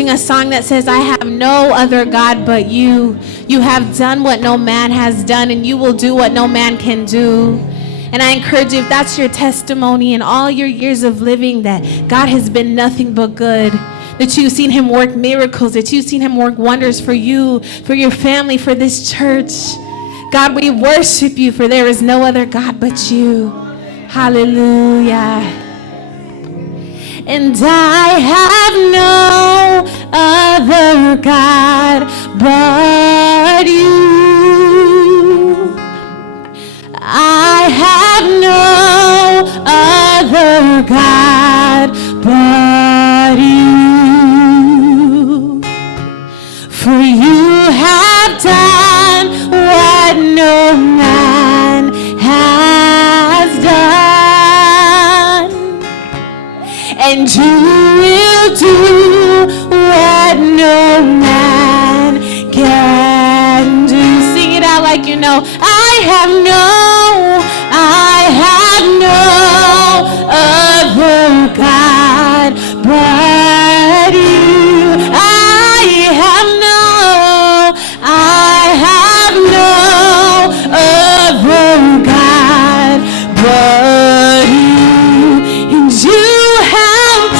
sing a song that says, I have no other God but you. You have done what no man has done, and you will do what no man can do. And I encourage you, if that's your testimony in all your years of living, that God has been nothing but good, that you've seen him work miracles, that you've seen him work wonders for you, for your family, for this church. God, we worship you, for there is no other God but you. Hallelujah. And I have no other God but you. I have no other God but you. For you have done what no man has done, and you will do what no man can do. Sing it out like you know. I have no other God but you. I have no other God but you. And you have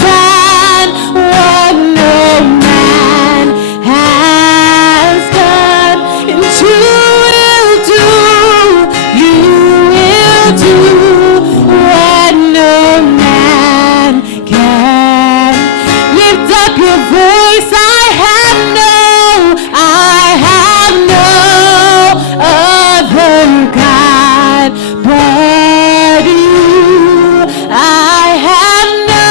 done what no man has done, and you will do what no man can. Lift up your voice. I have no other God but you. I have no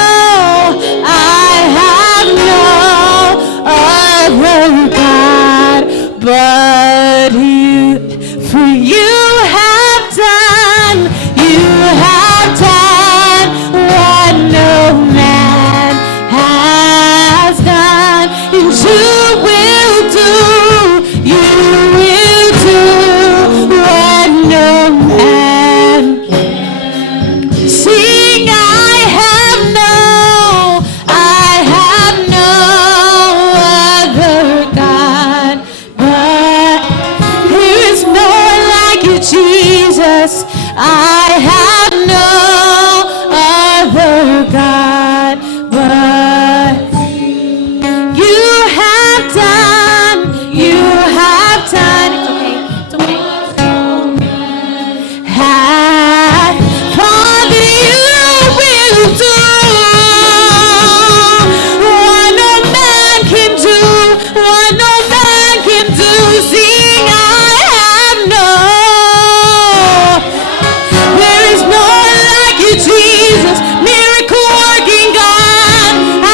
other God but you. For you have done what no man has done, and you will do what no man can. Sing, I have no other God but there is no one like you, Jesus. I have no other God but you have done. It's okay. Father, you will do what no man can do, what no man can do. Sing, I have there is no one like you, Jesus. Miracle working God, I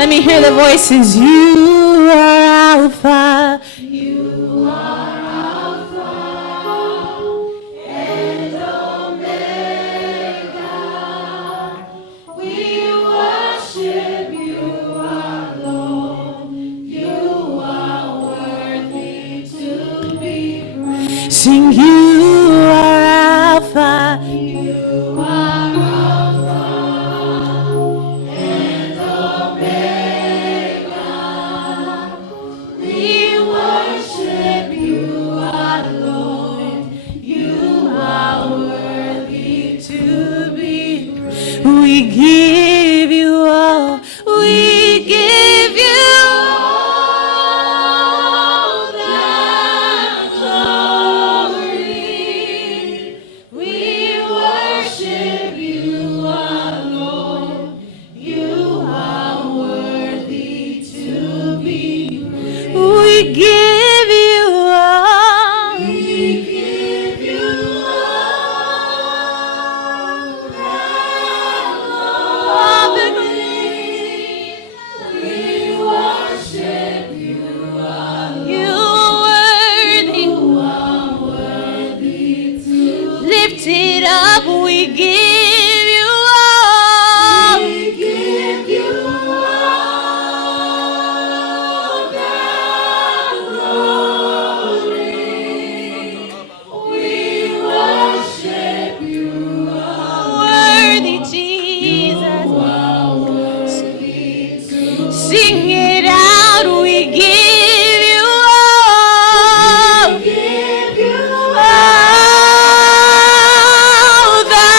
Let me hear the voices. You are Alpha. You are Alpha and Omega. We worship you, our Lord. You are worthy to be praised. Sing, you are Alpha. You are we give you all, we give you all the glory. We worship you, our Lord. You are worthy to be praised. We give you all, we give you all the glory. We worship you, our Lord. You are worthy to lift it up. We give you all. We give you all the glory. We worship you, worthy Jesus. Sing it out. We give you all. We give you all the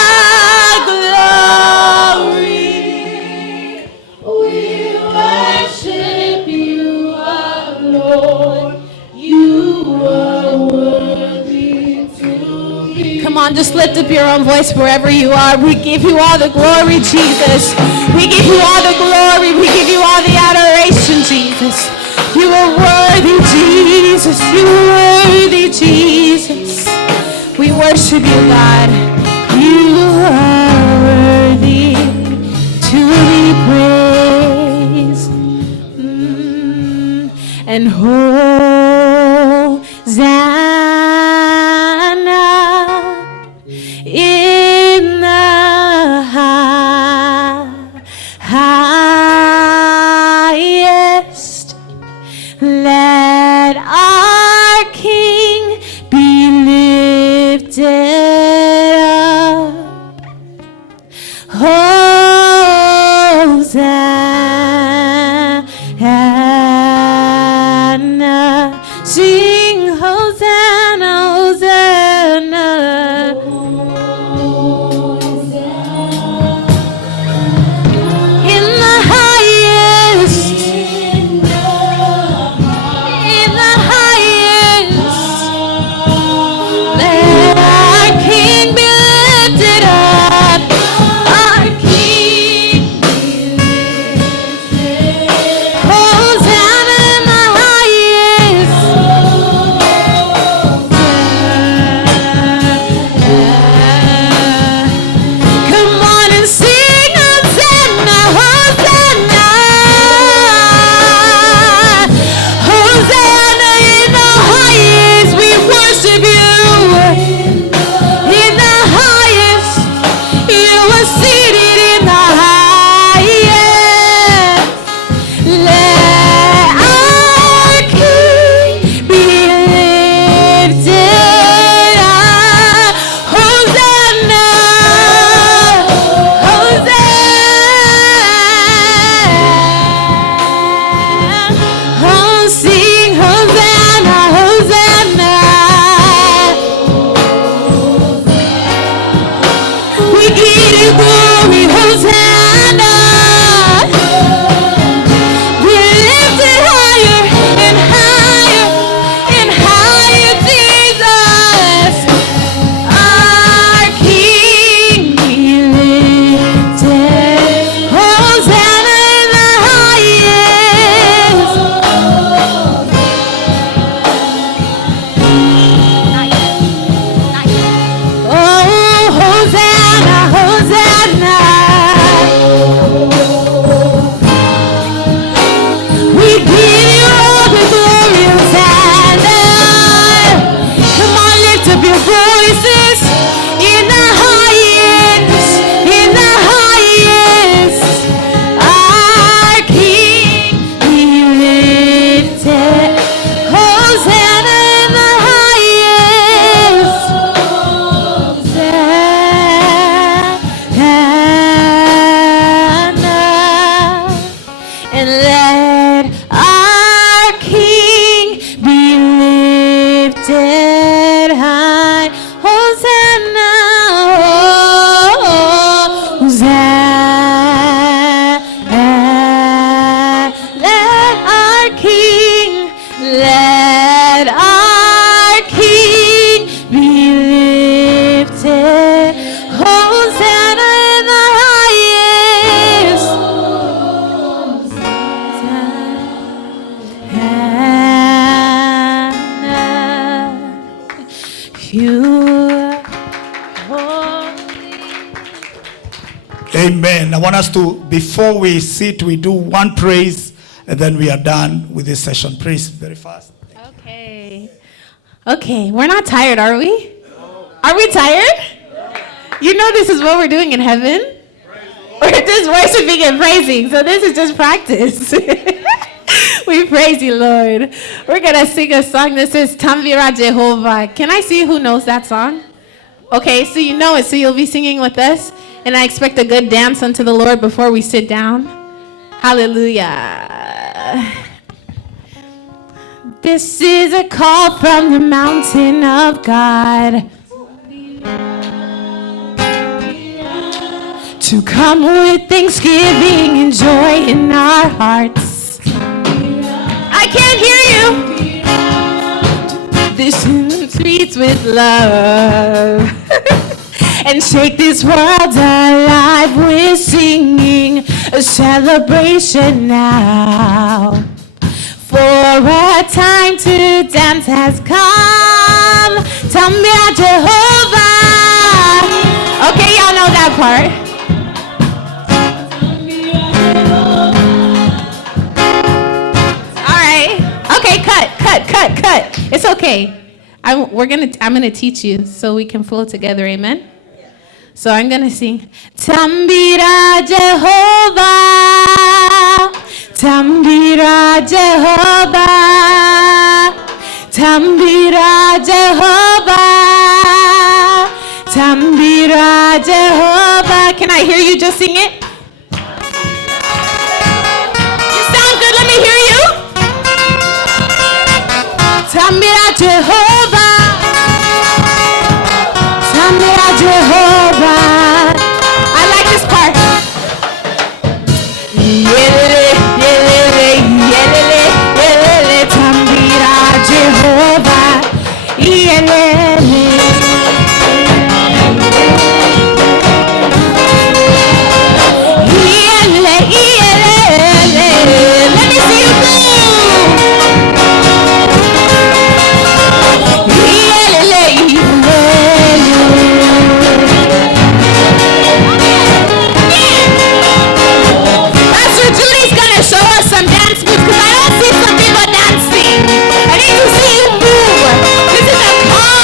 glory. We worship you, our Lord. You are worthy to be. Come on, just lift up your own voice wherever you are. We give you all the glory, Jesus. We give you all the glory. We give you all the adoration, Jesus. You are worthy, Jesus. You are worthy, Jesus. We worship you, God. You are worthy to be praised. And Hosanna in the highest. Let our King be lifted up. Hosanna. Sing Hosanna, Hosanna. In the highest. In the highest. Let our King be lifted up. Our King be lifted. Hosanna in the highest. lifted high. Hosanna, oh, Hosanna. Let our King, let our King be lifted. Hosanna in the highest. You Amen. I want us to, before we sit, we do one praise and then we are done with this session. Praise very fast. Okay. Okay, we're not tired, are we? Are we tired? You know this is what we're doing in heaven? We're just worshiping and praising, so this is just practice. We praise you, Lord. We're going to sing a song that says, Tambira Jehovah. Can I see who knows that song? Okay, so you know it, so you'll be singing with us. And I expect a good dance unto the Lord before we sit down. Hallelujah. This is a call from the mountain of God to come with thanksgiving and joy in our hearts. I can't hear you. This streets with love. And shake this world alive with singing, a celebration now. For a time to dance has come. Tambira Jehovah. Okay, y'all know that part. All right. Okay, cut. It's okay. I'm gonna teach you so we can flow together. Amen. So I'm going to sing, Tambira Jehovah, Tambira Jehovah, Tambira Jehovah, Tambira Jehovah. Can I hear you just sing it? You sound good, let me hear you. Tambira Jehovah, Tambira Jehovah. I like this part. Yelele, yelele, yelele, yelele, Tambira Jehovah. Yelele. Yelele, yelele. Let me see you move. Yelele, Pastor Judy's gonna show us some dance moves because I don't see some people dancing. I need to see you move. This is a call.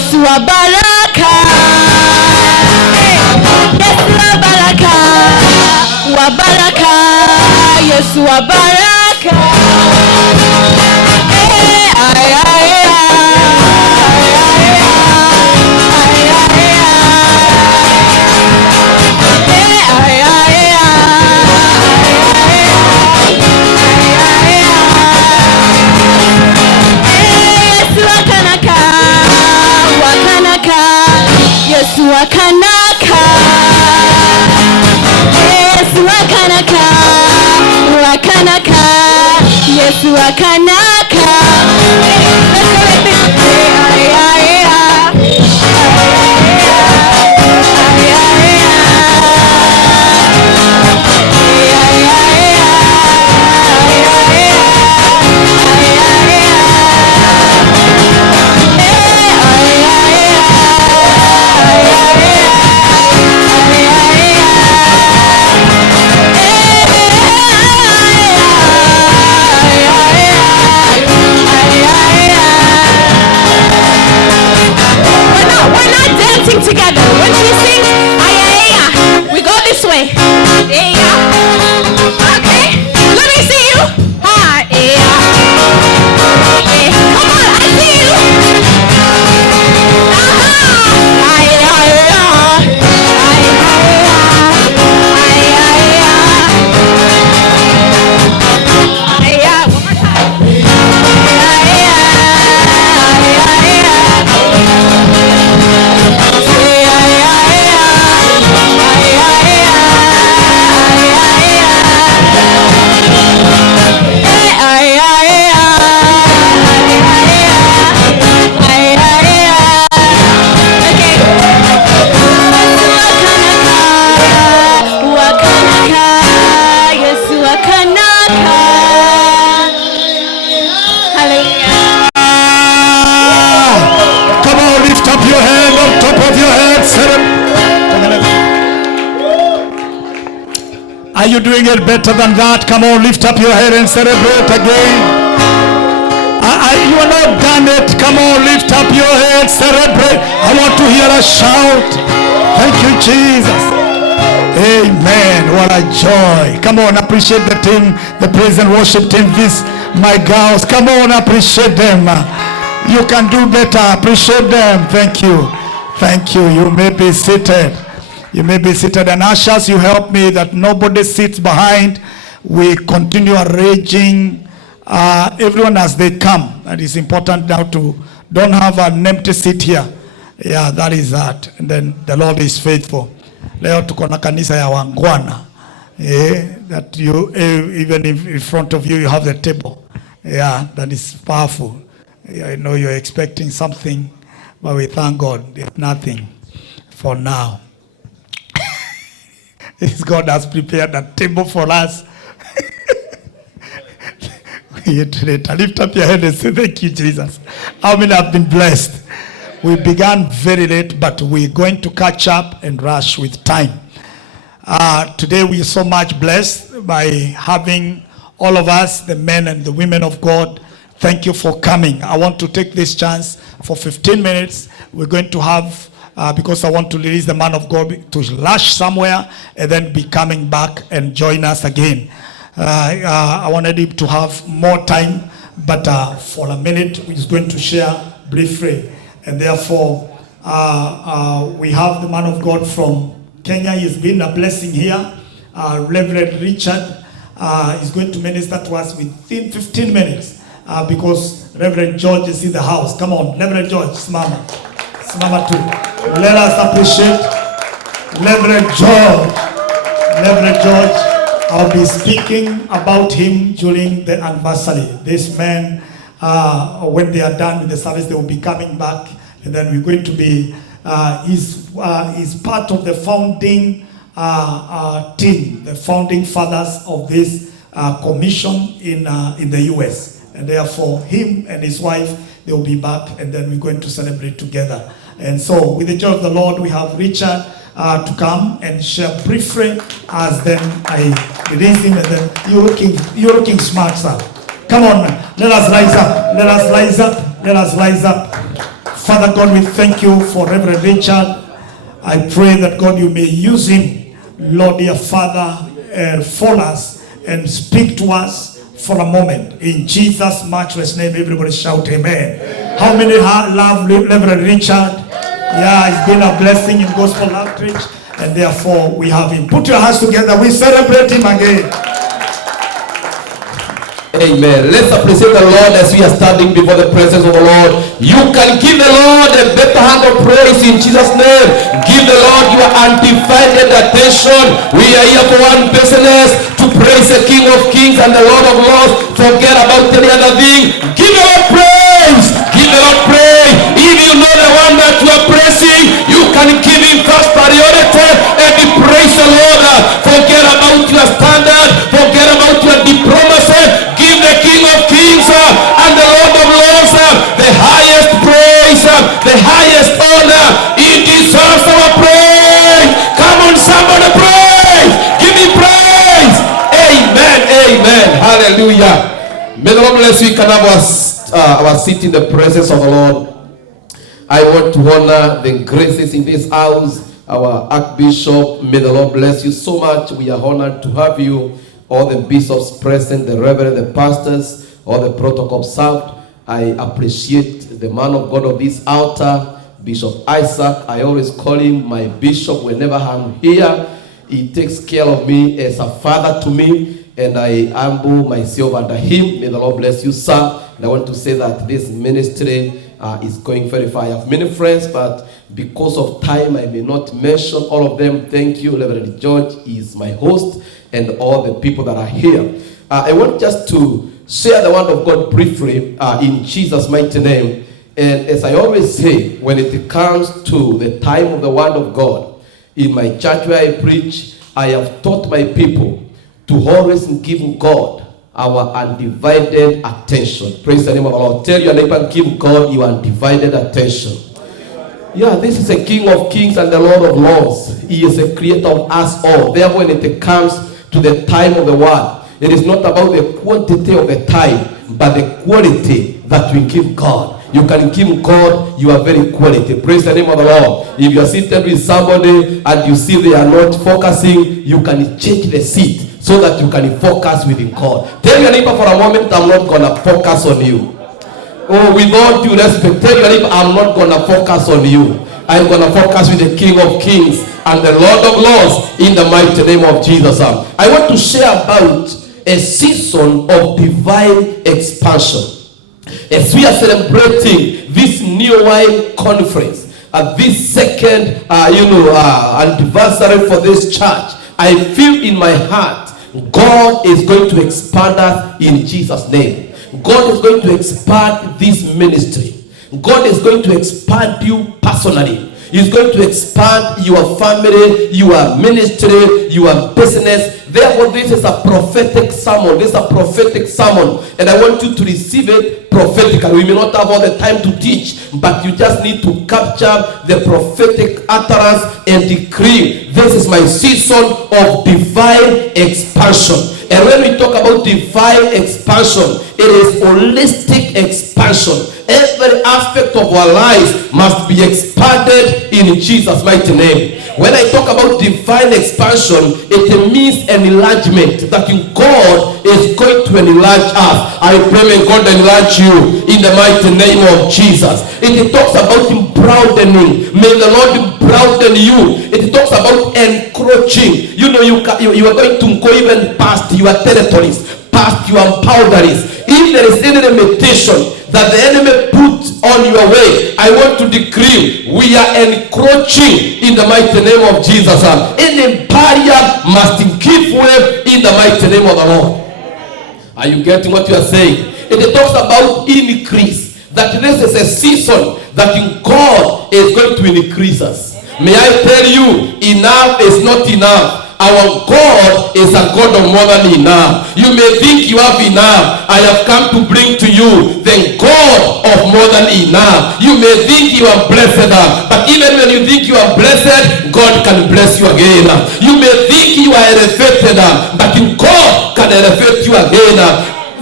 Yesu wa baraka. Yesu wa baraka. Wa baraka. Yesu wa baraka. Ay, ay, ay. Yesu wakanaka, Yesu wakanaka, wakanaka, Yesu wakanaka. Together. When she sings, we go this way. Okay, let me see you. Come on, I see you. Are you doing it better than that? Come on, lift up your head and celebrate again. You are not done it. Come on, lift up your head, celebrate. I want to hear a shout. Thank you, Jesus. Amen. What a joy. Come on, appreciate the team, the praise and worship team. This, my girls. Come on, appreciate them. You can do better. Appreciate them. Thank you. Thank you. You may be seated. You may be seated. And ushers, you help me that nobody sits behind. We continue arranging everyone as they come. And it's important now to don't have an empty seat here. Yeah, that is that. And then the Lord is faithful. Leo tuko na kanisa ya wangwana. That you, even if in front of you, you have the table. Yeah, that is powerful. I know you're expecting something, but we thank God. It's nothing for now. God has prepared a table for us. Lift up your head and say, thank you, Jesus. How many have been blessed? We began very late, but we're going to catch up and rush with time. Today we are so much blessed by having all of us, the men and the women of God. Thank you for coming. I want to take this chance for 15 minutes. We're going to have because I want to release the man of God to launch somewhere and then be coming back and join us again. I wanted him to have more time, but for a minute he's going to share briefly. And therefore, we have the man of God from Kenya. He's been a blessing here. Reverend Richard is going to minister to us within 15 minutes because Reverend George is in the house. Come on, Reverend George, Smama. Smama too. Let us appreciate Reverend George. Reverend George, I'll be speaking about him during the anniversary. This man, when they are done with the service, they will be coming back, and then we're going to be, he's part of the founding team, the founding fathers of this commission in the US. And therefore, him and his wife, they will be back, and then we're going to celebrate together. And so, with the joy of the Lord, we have Richard to come and share briefly as then I release him, and then you're looking smart, sir. Come on, let us rise up. Let us rise up. Let us rise up. Father God, we thank you for Reverend Richard. I pray that God, you may use him, Lord, dear Father, for us and speak to us for a moment. In Jesus' matchless name, everybody shout amen. How many love Reverend Richard? Yeah, it's been a blessing in gospel outreach, and therefore we have him. Put your hands together. We celebrate him again. Amen. Let's appreciate the Lord as we are standing before the presence of the Lord. You can give the Lord a better hand of praise in Jesus' name. Give the Lord your undivided attention. We are here for one business, to praise the King of Kings and the Lord of Lords. Forget about any other thing. Give the Lord praise. Give the Lord praise. If you know the one that you are praising, you can give him first priority and praise the Lord. Forget about your standard. Forget about your diplomacy. Give the King of Kings and the Lord of Lords the highest praise, the highest honor. He deserves our praise. Come on, somebody, praise. Give me praise. Amen. Amen. Hallelujah. May the Lord bless you. Can have our seat in the presence of the Lord. I want to honor the graces in this house. Our Archbishop, may the Lord bless you so much. We are honored to have you. All the bishops present, the reverend, the pastors, all the protocol served. I appreciate the man of God of this altar, Bishop Isaac. I always call him my bishop whenever I'm here. He takes care of me as a father to me, and I humble myself under him. May the Lord bless you, sir. And I want to say that this ministry is going very far. I have many friends, but because of time, I may not mention all of them. Thank you, Reverend George is my host, and all the people that are here. I want just to share the word of God briefly in Jesus' mighty name. And as I always say, when it comes to the time of the word of God, in my church where I preach, I have taught my people to always give God our undivided attention. Praise the name of the Lord. Tell your neighbor, give God your undivided attention. Yeah, this is a King of Kings and the Lord of Lords. He is a creator of us all. Therefore, when it comes to the time of the word, it is not about the quantity of the time, but the quality that we give God. You can give God your very quality. Praise the name of the Lord. If you are seated with somebody and you see they are not focusing, you can change the seat so that you can focus with God. Tell your neighbor for a moment, I'm not going to focus on you. Oh, with all due respect, tell your neighbor, I'm not going to focus on you. I'm going to focus with the King of Kings and the Lord of Lords in the mighty name of Jesus. I want to share about a season of divine expansion. As we are celebrating this New Wine Conference, this second anniversary for this church, I feel in my heart God is going to expand us in Jesus' name. God is going to expand this ministry. God is going to expand you personally. He's going to expand your family, your ministry, your business. Therefore, this is a prophetic sermon. This is a prophetic sermon. And I want you to receive it prophetically. We may not have all the time to teach, but you just need to capture the prophetic utterance and decree, this is my season of divine expansion. And when we talk about divine expansion, it is holistic expansion. Every aspect of our lives must be expanded in Jesus' mighty name. When I talk about divine expansion, it means an enlargement, that God is going to enlarge us. I pray may God enlarge you in the mighty name of Jesus. It talks about broadening. May the Lord broaden you. It talks about encroaching. You know, you are going to go even past your territories, past your boundaries. If there is any limitation that the enemy put on your way, I want to decree we are encroaching in the mighty name of Jesus. Any barrier must give way in the mighty name of the Lord. Are you getting what you are saying? It talks about increase, that this is a season that God is going to increase us. May I tell you, enough is not enough. Our God is a God of more than enough. You may think you have enough. I have come to bring to you the God of more than enough. You may think you are blessed, but even when you think you are blessed, God can bless you again. You may think you are elevated, but God can elevate you again.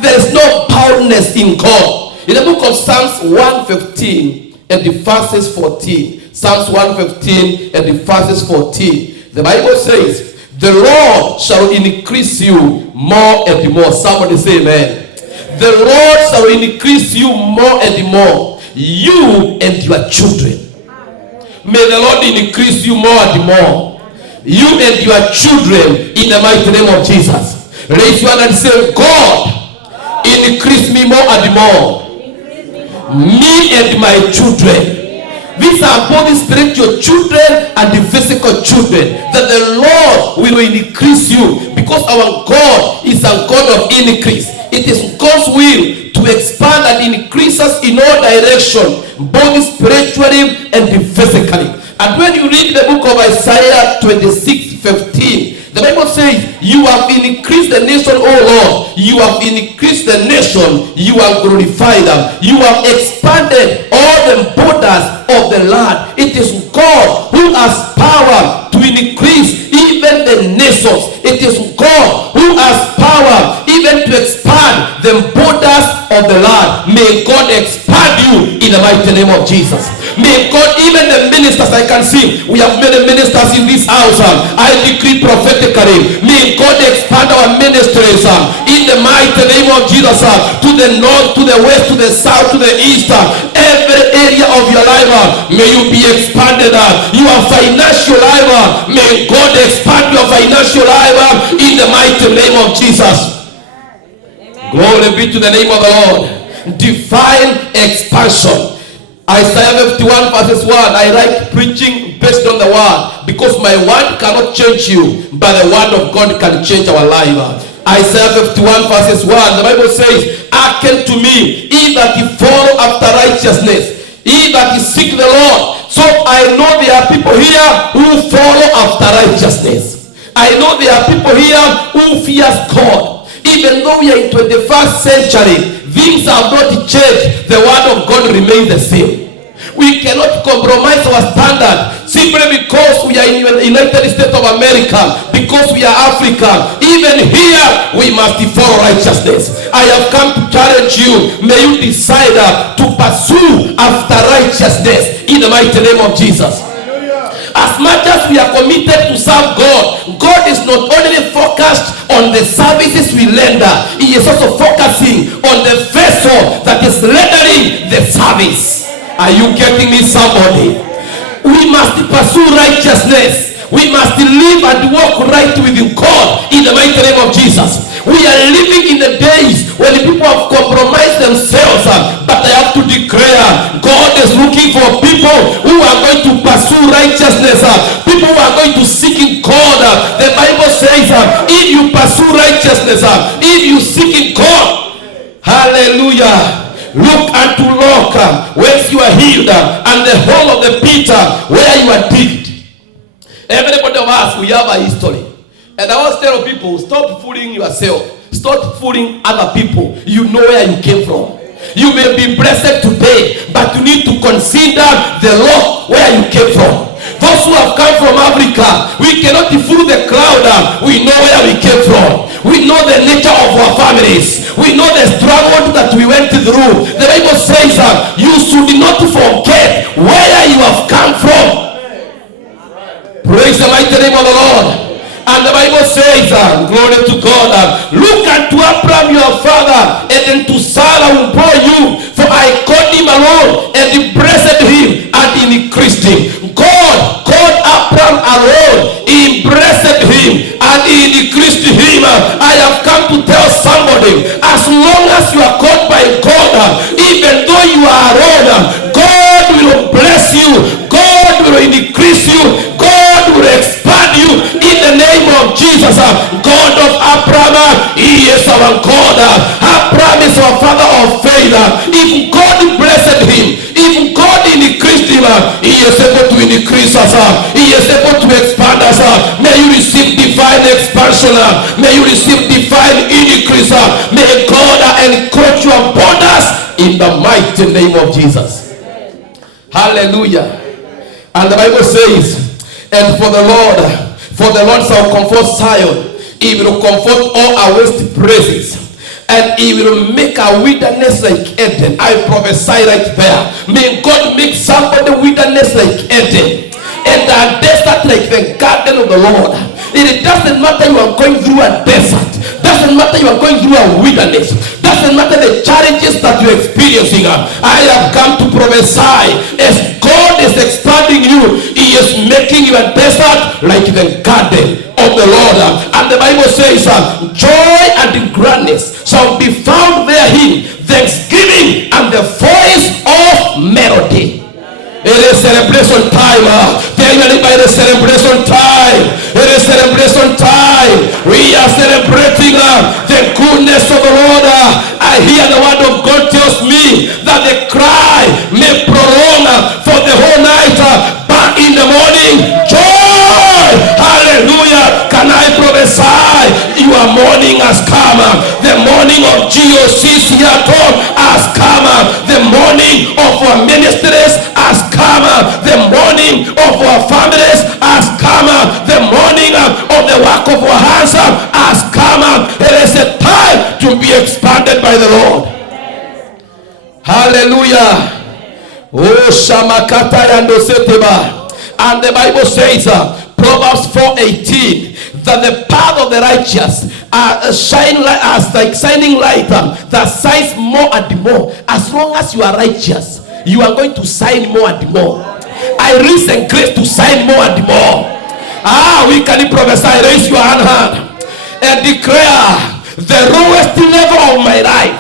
There is no boundness in God. In the book of Psalms 115, and the verses 14. Psalms 115 and the verses 14. The Bible says, the Lord shall increase you more and more. Somebody say amen. The Lord shall increase you more and more, you and your children. May the Lord increase you more and more, you and your children, in the mighty name of Jesus. Raise your hand and say, God, increase me more and more, me and my children. These are both the spiritual children and the physical children, that the Lord will increase you, because our God is a God of increase. It is God's will to expand and increase us in all directions, both spiritually and physically. And when you read the book of Isaiah 26:15, the Bible says, you have increased the nation, O Lord. You have increased the nation. You have glorified them. You have expanded all the borders of the land. It is God who has power to increase even the nations. It is God who has power even to expand the borders of the land. May God expand you in the mighty name of Jesus. May God, even the ministers, I can see we have many ministers in this house. I decree prophetically, may God expand our ministries in the mighty name of Jesus, to the north, to the west, to the south, to the east, every area of your life, may you be expanded. Your financial life, may God expand your financial life in the mighty name of Jesus. Amen. Glory be to the name of the Lord. Divine expansion. Isaiah 51 verses 1. I like preaching based on the word, because my word cannot change you, but the word of God can change our life. Isaiah 51 verses 1. The Bible says, hearken to me, ye that ye follow after righteousness, ye that ye seek the Lord. So I know there are people here who follow after righteousness. I know there are people here who fears God. Even though we are in 21st century, things have not changed. The word of God remains the same. We cannot compromise our standard simply because we are in the United States of America, because we are African. Even here, we must follow righteousness. I have come to challenge you. May you decide to pursue after righteousness in the mighty name of Jesus. As much as we are committed to serve God, God is not only focused on the services we render, He is also focusing on the vessel that is rendering the service. Are you getting me, somebody? We must pursue righteousness. We must live and walk right with God in the mighty name of Jesus. We are living in the days when people have compromised themselves, but I have to declare, God is looking for people who are going to pursue righteousness, people who are going to seek in God. The Bible says, if you pursue righteousness, if you seek in God, hallelujah, look unto rock whence you are healed, and the hole of the pit where you are digged. Everybody of us, we have a history. And I always tell people, stop fooling yourself. Stop fooling other people. You know where you came from. You may be blessed today, but you need to consider the rock where you came from. Those who have come from Africa, we cannot fool the crowd. We know where we came from. We know the nature of our families. We know the struggle that we went through. The Bible says you should not forget where you have come from. Praise the mighty name of the Lord. And the Bible says, glory to God, look unto Abraham your father, and unto Sarah who bore you, for I called him alone, and he blessed him, and he increased him. God called Abraham alone, he blessed him, and he increased him. I have come to tell somebody, as long as you are called by God, even though you are alone, God will bless you, God will increase you, God will expand you in the name of Jesus. God of Abraham, He is our God. Abraham is our father of faith. If God blessed him, if God increased him, He is able to increase us. He is able to expand us. May you receive divine expansion. May you receive divine increase. May God encroach your borders in the mighty name of Jesus. Hallelujah. And the Bible says, and for the Lord shall comfort Zion. He will comfort all our waste praises. and he will make a wilderness like Eden. I prophesy right there. May God make somebody wilderness like Eden and a desert like the garden of the Lord. It doesn't matter you are going through a desert. Doesn't matter you are going through a wilderness. Doesn't matter the challenges that you're experiencing. I have come to prophesy as God is expanding you. He is making your desert like the garden of the Lord. And the Bible says, joy and gladness shall be found therein, thanksgiving and the voice of melody. It is celebration time. Tell your neighbor, it is celebration time. It is celebration time. We are celebrating the goodness of the Lord. I hear the word of God tells me that the cry may prolong for the whole night, but in the morning, joy. Hallelujah. Can I prophesy? Your morning has come. The morning of GOC Seattle has come. The morning of our ministries has come. The morning of our families has come. The morning of the work of our hands has come. It is a time to be expanded by the Lord. Hallelujah. Oh, Shamakata Yandoseteba. And the Bible says, Proverbs 4:18, that the path of the righteous shine as like shining light that shines more and more. As long as you are righteous, you are going to shine more and more. I raise and grace to shine more and more. We can prophesy. Raise your hand and declare the lowest level of my life.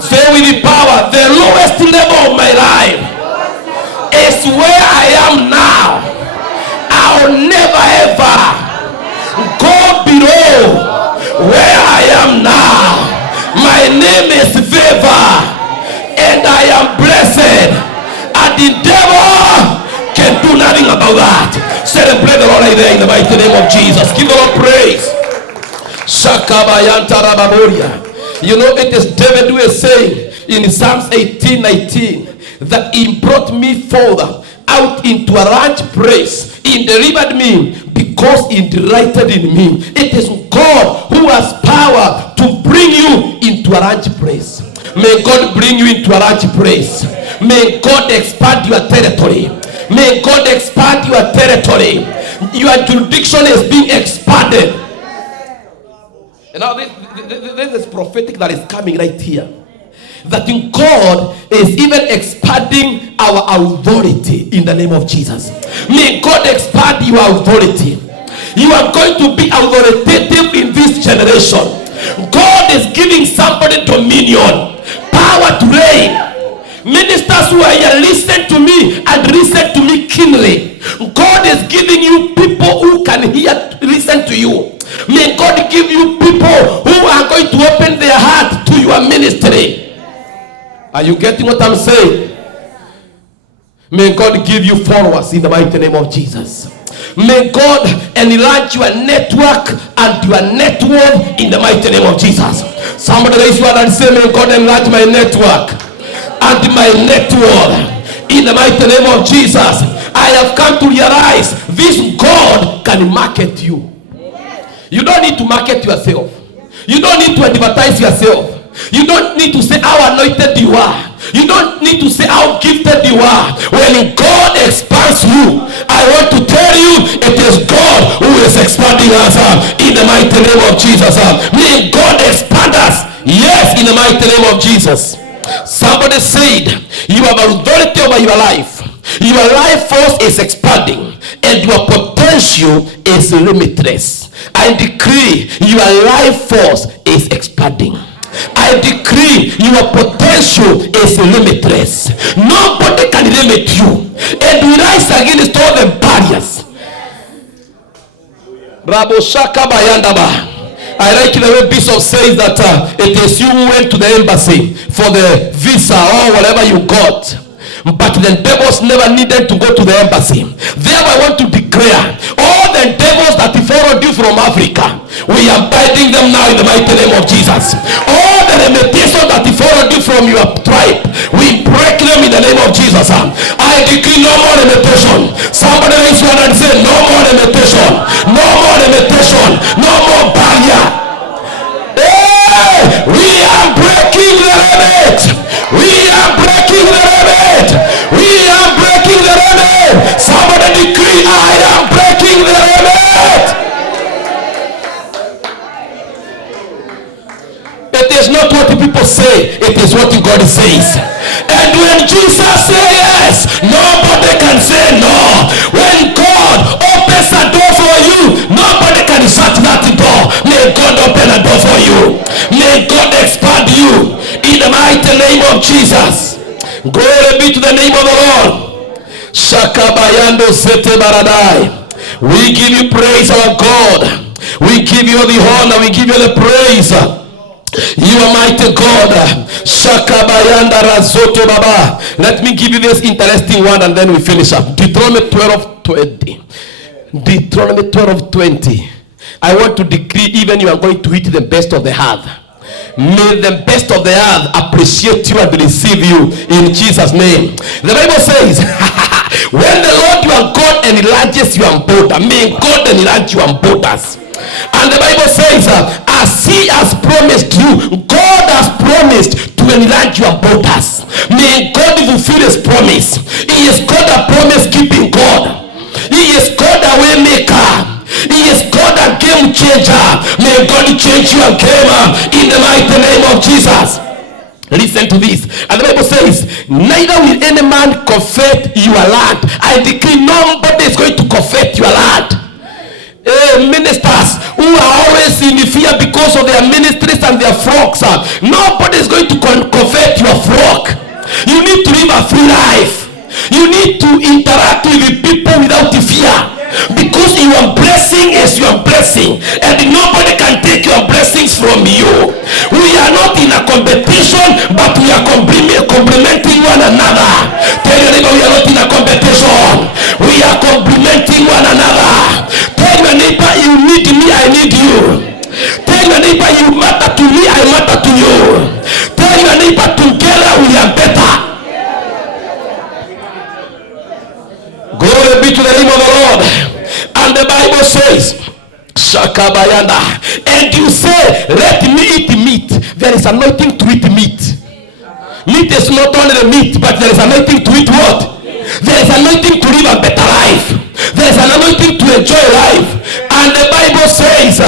Say with the power, the lowest level of my life is where I am now. I'll never ever go below where I am now. My name is Favor, and I am blessed, and the devil can do nothing about that. Celebrate the Lord right there in the mighty name of Jesus. Give the Lord praise. You know, it is David who is saying in Psalms 18:19 that he brought me forth out into a large place. He delivered me because he delighted in me. It is God who has power to bring you into a large place. May God bring you into a large place. May God expand your territory. May God expand your territory. Your jurisdiction is being expanded. And now this is prophetic that is coming right here. That God is even expanding our authority in the name of Jesus. May God expand your authority. You are going to be authoritative in this generation. God is giving somebody dominion, power to reign. Ministers who are here, listen to me and listen to me keenly. God is giving you people who can hear, listen to you. May God give you people who are going to open their heart to your ministry. Are you getting what I'm saying? May God give you followers in the mighty name of Jesus. May God enlarge your network and your net worth in the mighty name of Jesus. Somebody raise your hand and say, may God enlarge my network and my net worth in the mighty name of Jesus. I have come to realize this God can market you. You don't need to market yourself. You don't need to advertise yourself. You don't need to say how anointed you are. You don't need to say how gifted you are. When God expands you, I want to tell you, it is God who is expanding us in the mighty name of Jesus. May God expand us. Yes, in the mighty name of Jesus. Somebody said, you have authority over your life. Your life force is expanding and your potential is limitless. I decree your life force is expanding. I decree your potential is limitless. Nobody can limit you. And we rise against all the barriers. Raboshaka Bayandaba. I like the way Bishop says that it is you who went to the embassy for the visa or whatever you got. But the devils never needed to go to the embassy. Therefore, I want to declare all the devils that followed you from Africa, we are biting them now in the mighty name of Jesus. All the limitations that followed you from your tribe, we break them in the name of Jesus. I decree no more limitation. Somebody raise your hand and say, no more limitation. No more limitation. No more barrier. Hey! When Jesus says yes, nobody can say no. When God opens a door for you, nobody can shut that door. May God open a door for you. May God expand you in the mighty name of Jesus. Glory be to the name of the Lord. Shakabayando Sete Baradai. We give you praise, our God. We give you the honor. We give you the praise. You are mighty God. Shakabayanda Razoto Baba. Let me give you this interesting one and then we finish up. Deuteronomy 12:20. Deuteronomy 12:20. I want to decree, even you are going to eat the best of the earth. May the best of the earth appreciate you and receive you in Jesus' name. The Bible says, when the Lord your God enlarges your border, may God enlarge your borders. And the Bible says, as he has promised you, God has promised to enlarge your borders. May God fulfill his promise. He is God, a promise keeping God. He is God, a way maker. He is God, a game changer. May God change your game in the mighty name of Jesus. Listen to this. And the Bible says, neither will any man covet your land. I decree nobody is going to covet your land. Ministers who are always in fear because of their ministries and their flocks, nobody is going to covet your flock. You need to live a free life. You need to interact with the people without fear, because your blessing is your blessing and nobody can take your blessings from you. We are not in a competition, but we are complementing one another. Tell your neighbor, we are not in a competition. We are complementing one another. Tell your neighbor, you need me, I need you. Tell your neighbor, you matter to me, I matter to you. Tell your neighbor, together we are better. Glory be to the name of the Lord. And the Bible says, Shakabayanda, and you say, let me eat meat. There is anointing to eat meat. Meat is not only the meat, but there is anointing to eat what? There is anointing to live a better life. There is an anointing to enjoy life. And the Bible says,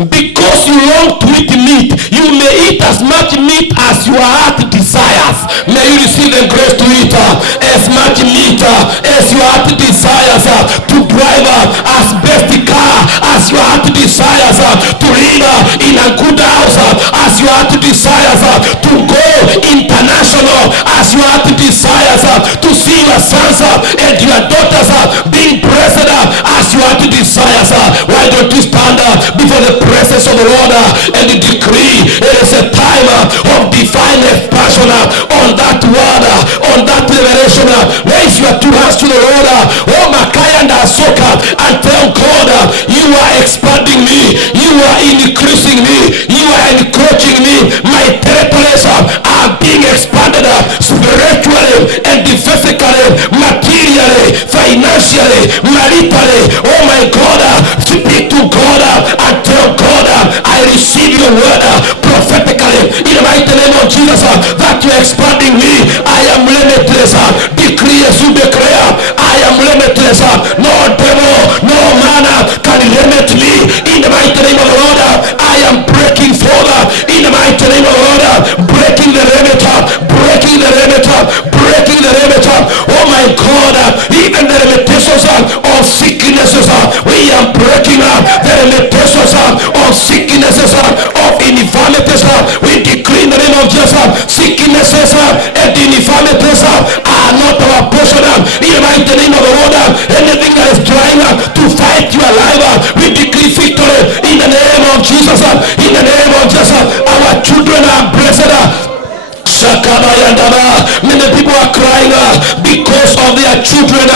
because you long to eat meat, you may eat as much meat as your heart desires. May you receive the grace to eat as much meat as your heart desires, to drive as best car as your heart desires, to live in a good house as your heart desires, to go international as your heart desires, to see your sons and your daughters being blessed as your heart desires. Why don't you stand before the presence of the Lord and decree it is a time of divine expansion on that word, on that revelation. Raise your two hands to the Lord, oh Makaya and Asoka, and tell God, you are expanding me, you are increasing me, you are encroaching me. My territories are being expanded spiritually and physically, materially, financially, maritally. Oh my God, speak to God and tell God, I receive your word prophetically in the mighty name of Jesus, that you are expanding me. I am limitless. Decree as you declare, I am limitless. No devil, no man can limit me in the mighty name of the Lord. I am breaking forth in the mighty name of the Lord, breaking the limit, breaking the limit, breaking the limit. Oh my God, even the limitations of sicknesses, we are breaking the limitations of sicknesses, of infirmities. We decree in the name of Jesus, sicknesses and infirmities are not our portion in the mighty name of the Lord. Anything that is trying to fight your life, we decree victory in the name of Jesus. In the name of Jesus, our children are blessed. Many people are crying because of their children,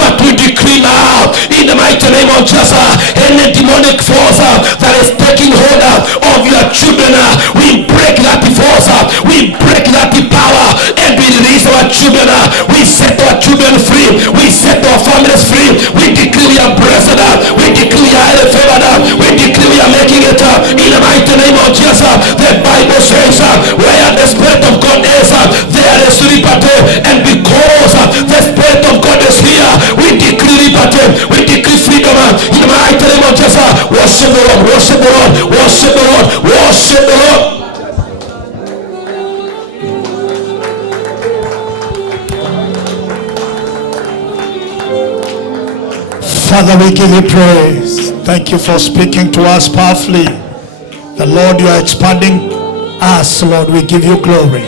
but we decree now in the mighty name of Jesus, any demonic force that is taking hold of your children, we break that force, we break that power, and we release our children. We set our children free, we set our families free. We decree we are blessed, we decree we are highly favored, we decree we are making it in the mighty name of Jesus. The Bible says, where the Spirit of God is, there is liberty, and because the Spirit of God is here, we decree liberty, we decree freedom in the mighty name of Jesus. Worship the Lord, worship the Lord, worship the Lord, worship the Lord. Father, we give you praise. Thank you for speaking to us powerfully. The Lord, you are expanding us, Lord. We give you glory.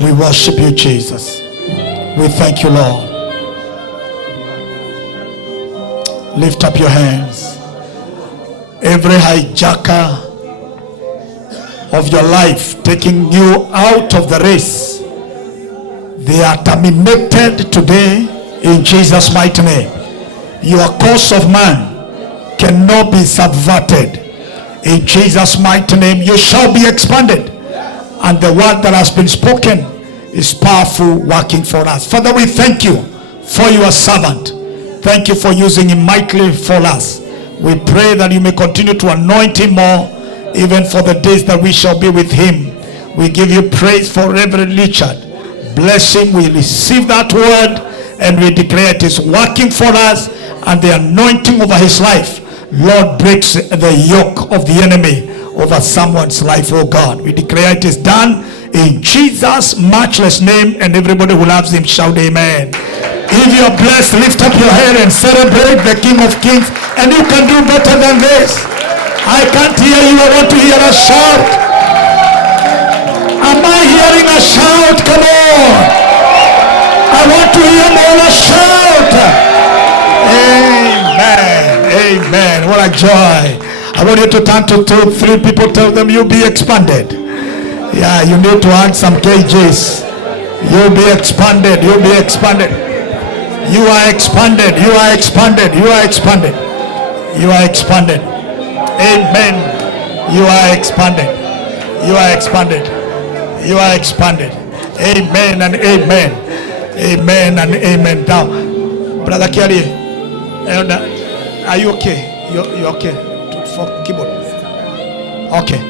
We worship you, Jesus. We thank you, Lord. Lift up your hands. Every hijacker of your life, taking you out of the race, they are terminated today in Jesus' mighty name. Your course of man cannot be subverted. In Jesus' mighty name, you shall be expanded. And the word that has been spoken is powerful, working for us. Father, we thank you for your servant. Thank you for using him mightily for us. We pray that you may continue to anoint him more, even for the days that we shall be with him. We give you praise for Reverend Richard. Bless him. We receive that word and we declare it is working for us, and the anointing over his life, Lord, breaks the yoke of the enemy over someone's life, oh God. We declare it is done in Jesus' matchless name, and everybody who loves him shout amen. If you are blessed, lift up your head and celebrate the King of Kings, and you can do better than this. I can't hear you. I want to hear a shout. Am I hearing a shout? Come on. I want to hear more a shout. Amen. Amen. What a joy. I want you to turn to 2, 3 people. Tell them you'll be expanded. Yeah, you need to add some kgs. You'll be expanded. You'll be expanded. You are expanded. You are expanded. You are expanded. You are expanded. Amen. You are expanded. You are expanded. You are expanded. Amen and amen. Amen and amen. Now, Brother Kelly, Elder, are you okay? You're okay for keyboard? Okay.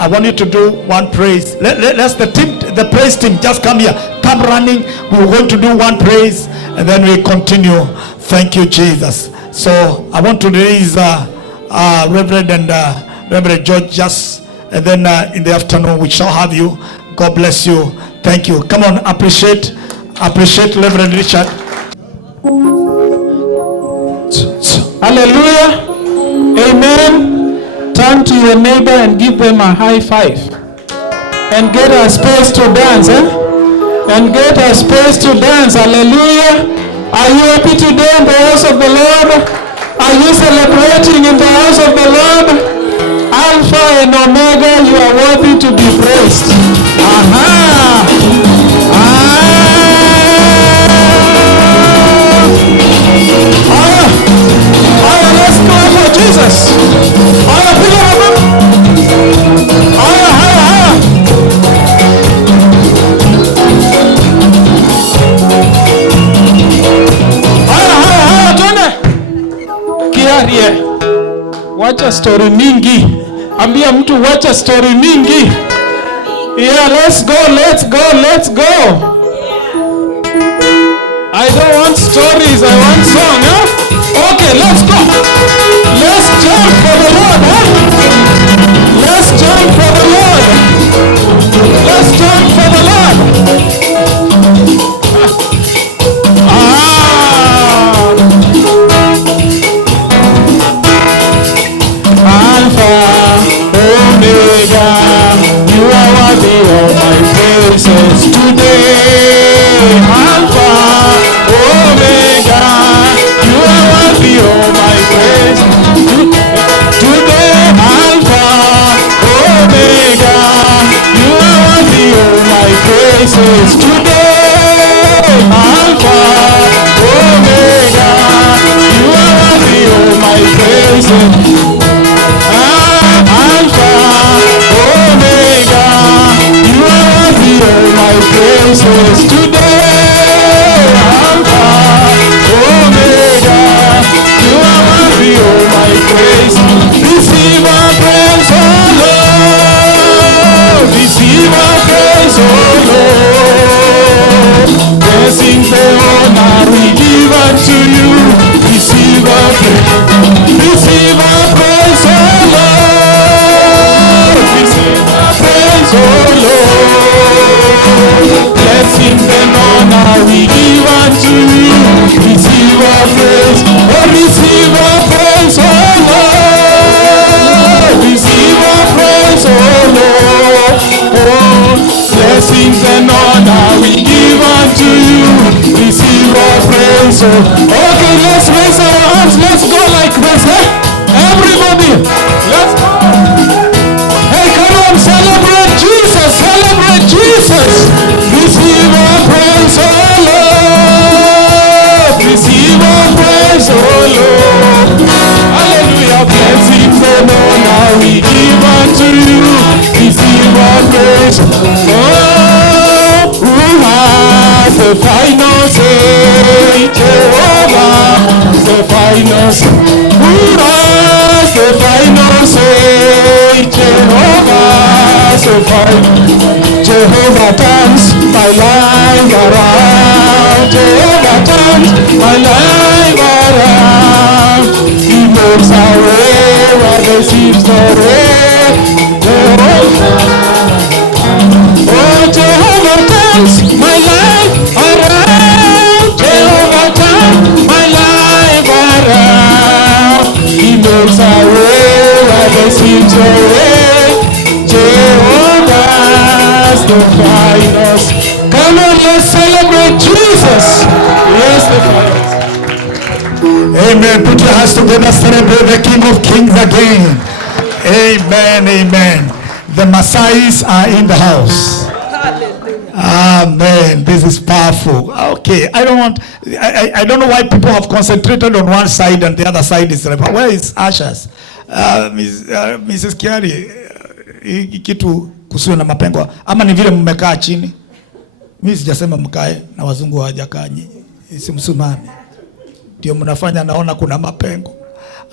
I want you to do one praise. Let's the praise team just come here. Come running. We're going to do one praise and then we continue. Thank you, Jesus. So I want to raise Reverend and Reverend George just, and then in the afternoon we shall have you. God bless you. Thank you. Come on, appreciate Reverend Richard. Hallelujah. Amen. Turn to your neighbor and give them a high five. And get a space to dance. And get a space to dance. Hallelujah. Are you happy today in the house of the Lord? Are you celebrating in the house of the Lord? Alpha and Omega, you are worthy to be praised. Let's clap for Jesus. Kiarie, wacha story mingi. Ambia mtu wacha story mingi. Yeah, let's go. I don't want stories, I want song, huh? Okay, let's go. Let's jump for the Lord, huh? Let's jump for the Lord. Let's jump for the Lord. Alpha, Omega, you are worthy of my praises today. Alpha, Omega, you are worthy of my praise today. Alpha, Omega, you are worthy of my praises today. Alpha, Omega, you are worthy of my praises. Alpha, Omega, you are worthy of my praises today. Alpha, Omega, you are worthy of my praise. Receive our praise, oh Lord. Receive our praise, oh Lord. Blessings and honor we give unto you. Receive our praise. Receive our praise. soul. Okay, let's raise our arms. Let's go like this. Hey, everybody, let's go. Hey, come on, celebrate Jesus. Celebrate Jesus. Receive our praise, oh Lord. Receive our praise, oh Lord. Hallelujah. Blessings, oh Lord, now we give unto you. Receive our praise, oh, who has the final say? Jehovah, the final say. Who has the final say? Jehovah, the final. Jehovah turns my life around. Jehovah turns my life around. He moves away where there seems no way. Oh, Jehovah turns my life around. Jehovah turns my life around. He moves away where there seems no way. Jehovah's the finest. Come on, let's celebrate Jesus. Yes, the finest. Amen. Put your hands together, celebrate the King of Kings again. Amen, amen. The Messiahs are in the house. Amen. This is powerful. Okay, I don't know why people have concentrated on one side and the other side is where is Ashes? Mrs. Kiari, kitu kusiwe na mapengo ama ni vile mmekaa chini? Mimi sijasema mkae na wazungu hawajakaa, simsimame. Ndio mnafanya naona kuna mapengo.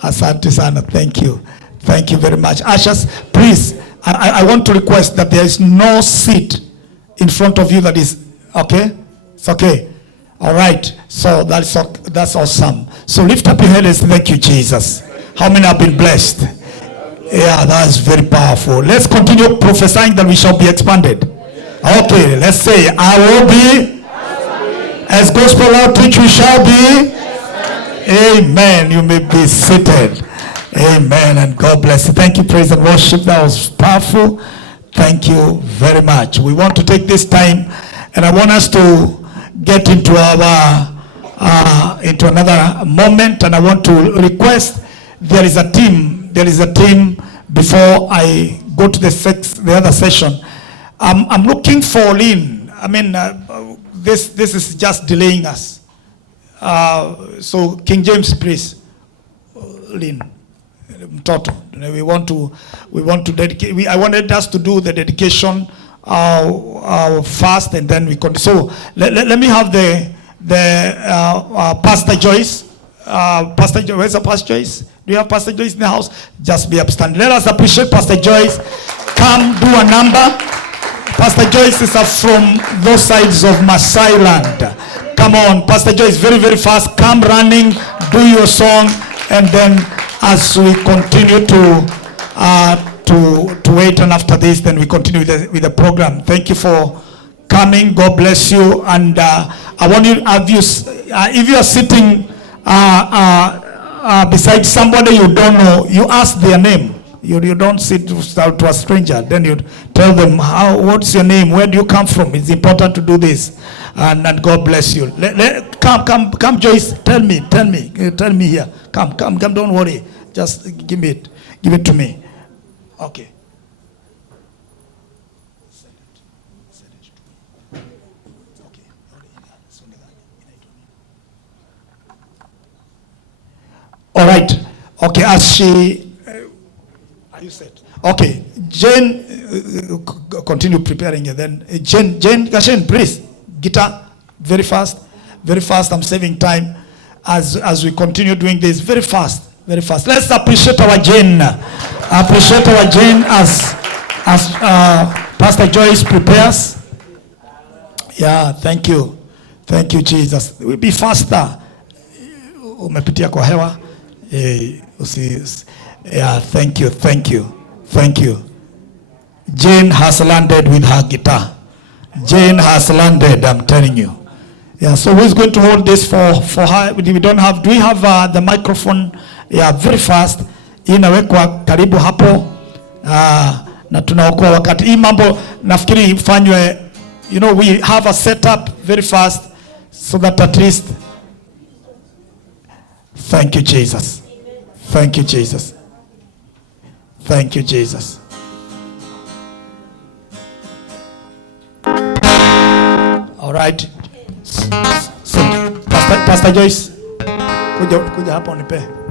Asante sana. Thank you. Thank you very much. Ashes, please, I want to request that there is no seat in front of you that is, okay? It's okay. All right. So that's awesome. So lift up your head and say, thank you, Jesus. How many have been blessed? Yeah, that's very powerful. Let's continue prophesying that we shall be expanded. Okay, let's say, I will be, as gospel outreach we shall be. Amen. You may be seated. Amen. And God bless you. Thank you, praise and worship. That was powerful. Thank you very much. We want to take this time and I want us to get into into another moment, and I want to request there is a team before I go to the other session. I'm looking for Lynn. I mean, this is just delaying us. So King James, please. Lynn. Mtoto. We want to dedicate. I wanted us to do the dedication fast, and then we continue. So let me have the Pastor Joyce. Pastor Joyce, where's the Pastor Joyce? Do you have Pastor Joyce in the house? Just be upstanding. Let us appreciate Pastor Joyce. Come do a number. Pastor Joyce is from those sides of Masai land. Come on, Pastor Joyce, very, very fast. Come running, do your song, and then as we continue to wait, and after this, then we continue with the program. Thank you for coming. God bless you. And I want you, if you are sitting beside somebody you don't know, you ask their name. You don't sit to a stranger. Then you tell them, what's your name? Where do you come from? It's important to do this. And God bless you. Come, Joyce. Tell me here. Come. Don't worry. Just give it to me. Okay. All right. Okay. As she. Are you set? Okay. Jane, continue preparing, and then Jane Gashen, please. Guitar, very fast. I'm saving time as we continue doing this. Very fast. Let's appreciate our Jane. As Pastor Joyce prepares. Yeah, thank you, Jesus. We'll be faster. Umepitia kwa hewa. Yeah, thank you. Jane has landed with her guitar. Jane has landed, I'm telling you. Yeah, so who's going to hold this for her? Do we have the microphone? Yeah, very fast. Inawekwa karibu hapo. Na tunaokoa wakati. Hii mambo nafikiri ifanywe, we have a setup very fast so that at least Thank you, Jesus. Thank you, Jesus. Thank you, Jesus. All right. So, Pastor Joyce, kuja hapa unipe.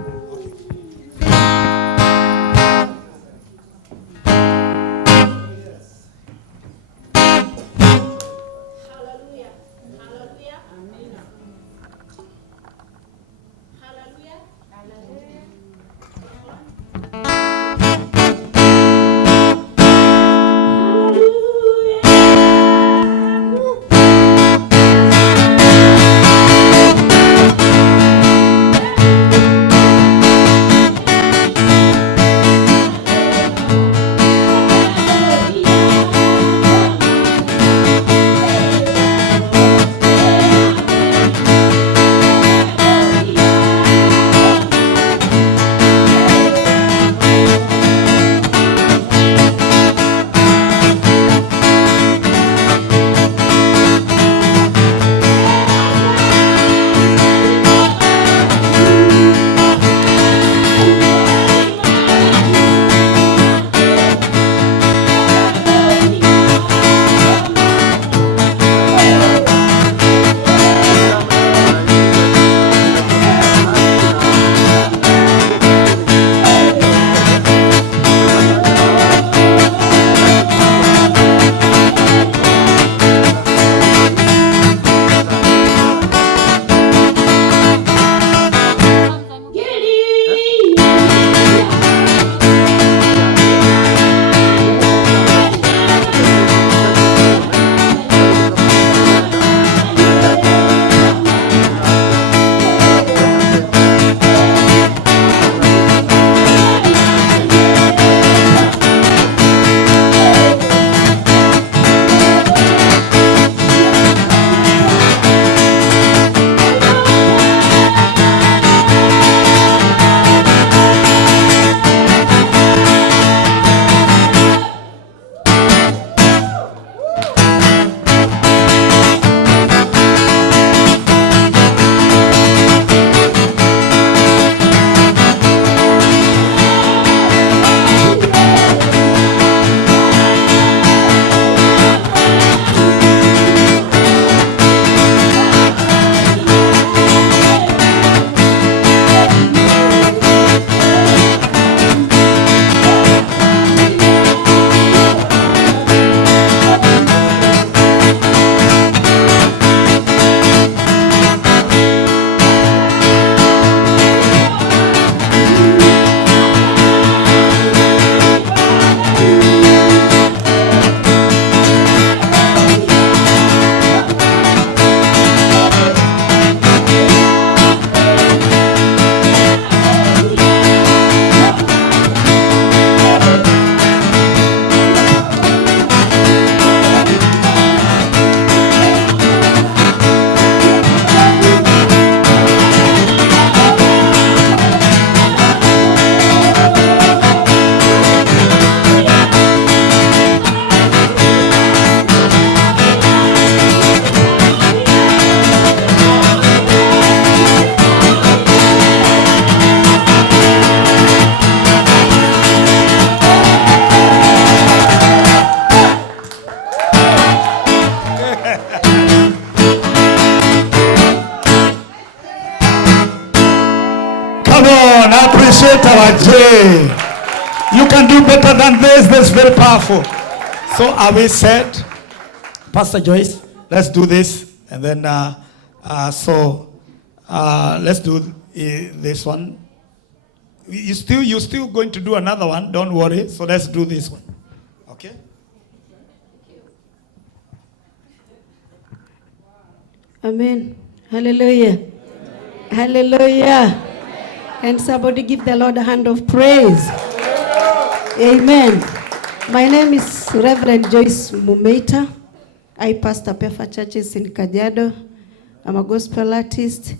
appreciate our J. You can do better than this. This is very powerful. So are we set? Pastor Joyce, let's do this. And then, let's do this one. You're still going to do another one. Don't worry. So let's do this one. Okay? Amen. Hallelujah. Amen. Hallelujah. Can somebody give the Lord a hand of praise? Amen. My name is Reverend Joyce Mumeita. I pastor Pefa Churches in Kajiado. I'm a gospel artist.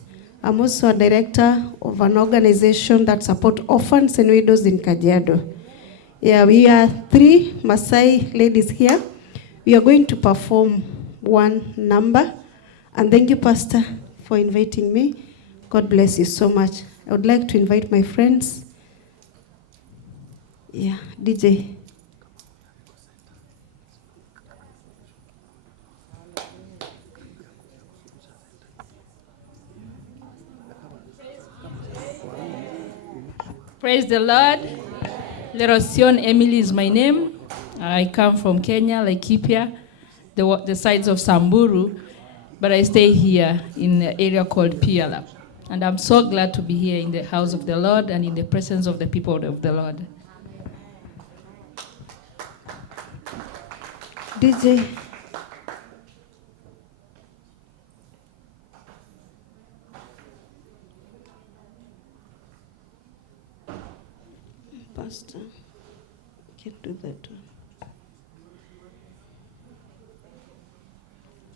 I'm also a director of an organization that supports orphans and widows in Kajiado. Yeah, we are 3 Maasai ladies here. We are going to perform one number. And thank you, Pastor, for inviting me. God bless you so much. I would like to invite my friends. Yeah, DJ. Praise the Lord. Lerosion Emily is my name. I come from Kenya, Laikipia, the sides of Samburu, but I stay here in the area called Piala. And I'm so glad to be here in the house of the Lord and in the presence of the people of the Lord. DJ. Pastor, can do that one.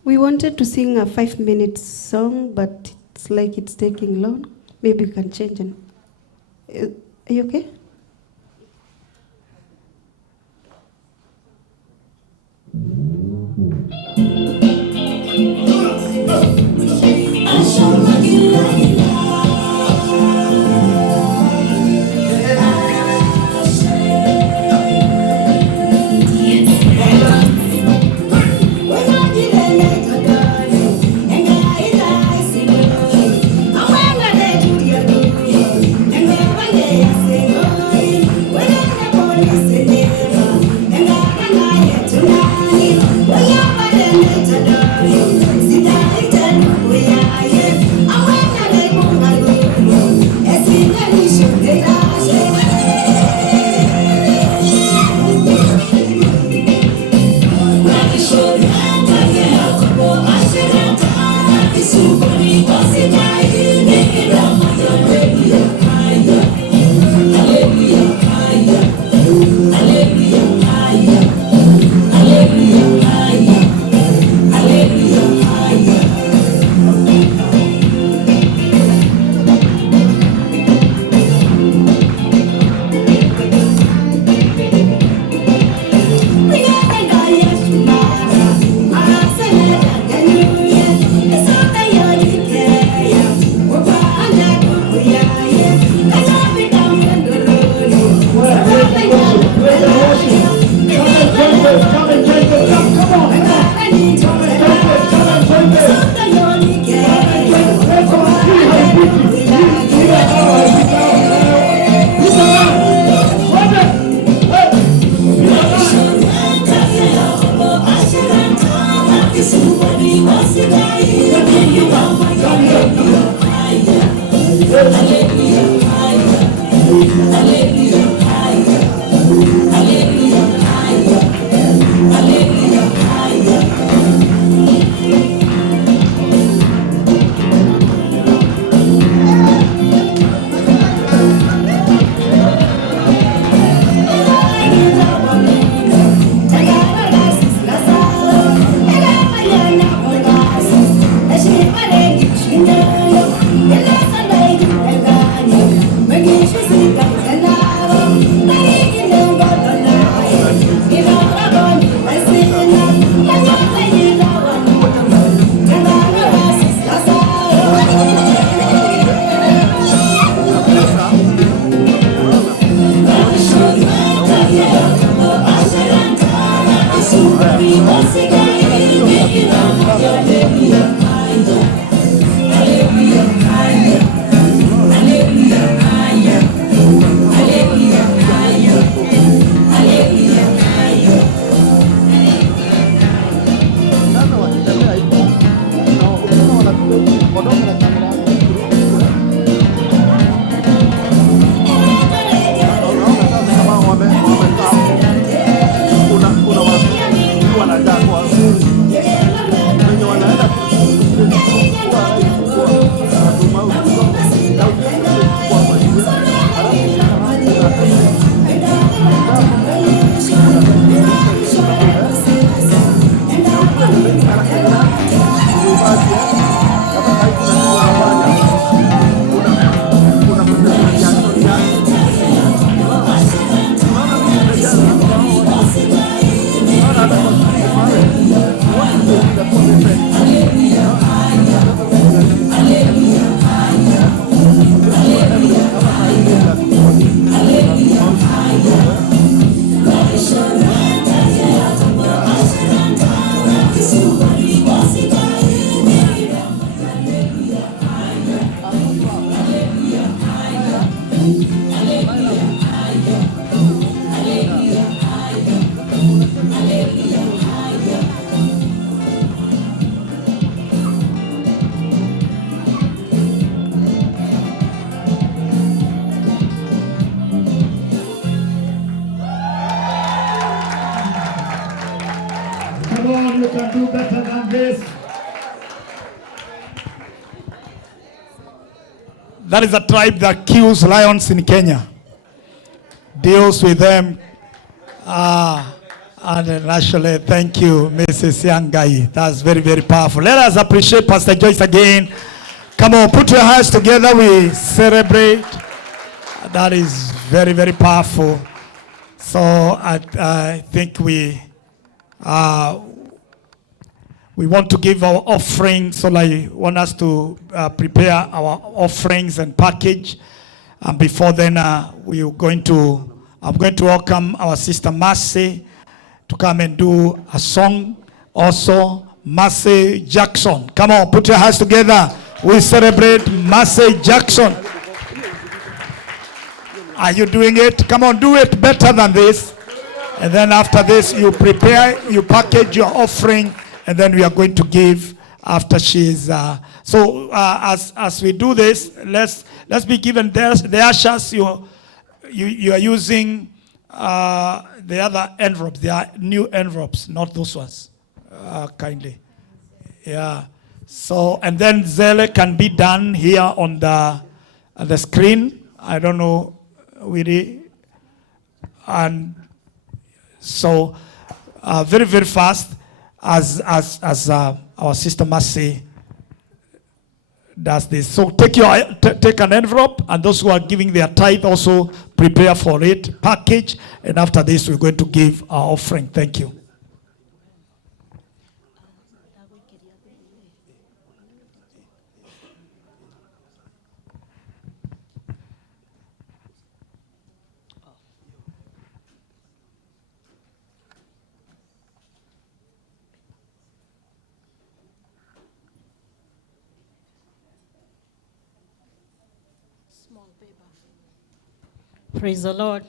We wanted to sing a 5-minute song, but it's like it's taking long. Maybe we can change it. Are you okay? Sing That is a tribe that kills lions in Kenya. Deals with them. And actually, thank you, Mrs. Yangai. That's very, very powerful. Let us appreciate Pastor Joyce again. Come on, put your hands together. We celebrate. That is very, very powerful. So I think we want to give our offering. So I want us to prepare our offerings and package. And before then, I'm going to welcome our sister Mercy to come and do a song. Also, Mercy Jackson. Come on, put your hands together. We celebrate Mercy Jackson. Are you doing it? Come on, do it better than this. And then after this, you prepare, you package your offering, and then we are going to give after she's. As we do this, let's be given the ushers. You are using the other envelopes. They are new envelopes, not those ones. Kindly, yeah. So and then Zelle can be done here on the screen. I don't know. And so very, very fast as our sister Mercy does this. So take an envelope, and those who are giving their tithe also prepare for it, package, and after this we're going to give our offering. Thank you. Praise the Lord.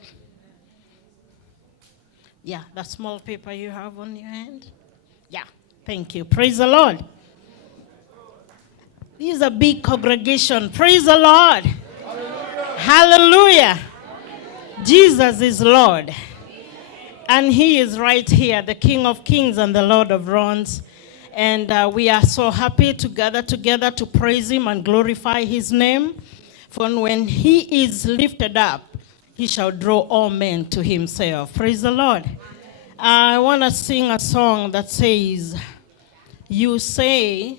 Yeah, that small paper you have on your hand. Yeah, thank you. Praise the Lord. This is a big congregation. Praise the Lord. Hallelujah. Hallelujah. Jesus is Lord. And he is right here, the King of Kings and the Lord of Lords. And we are so happy to gather together to praise him and glorify his name. For when he is lifted up, he shall draw all men to himself. Praise the Lord. I want to sing a song that says, you say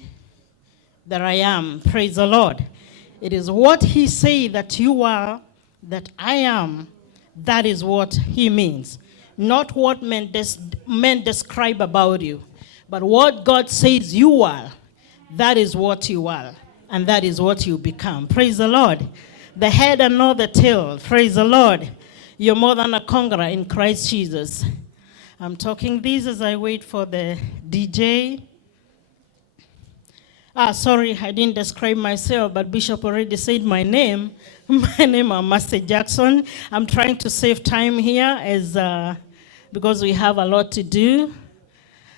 that I am. Praise the Lord. It is what he say that you are, that I am. That is what he means. Not what men describe about you, but what God says you are. That is what you are, and that is what you become. Praise the Lord. The head and not the tail. Praise the Lord. You're more than a conqueror in Christ Jesus. I'm talking this as I wait for the DJ. Sorry, I didn't describe myself, but Bishop already said my name. My name is Mercy Jackson. I'm trying to save time here because we have a lot to do.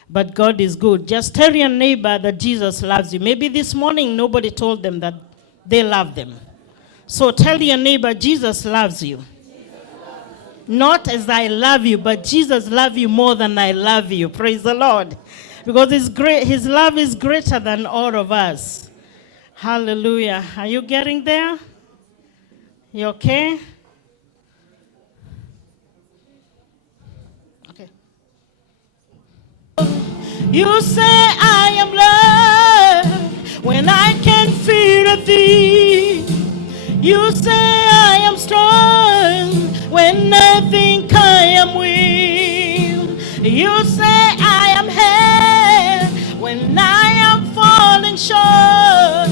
But God is good. Just tell your neighbor that Jesus loves you. Maybe this morning nobody told them that they love them. So tell your neighbor, Jesus loves you. Not as I love you, but Jesus loves you more than I love you. Praise the Lord. Because his love is greater than all of us. Hallelujah. Are you getting there? You okay? Okay. You say I am loved when I can feel thee. You say I am strong when I think I am weak. You say I am held when I am falling short.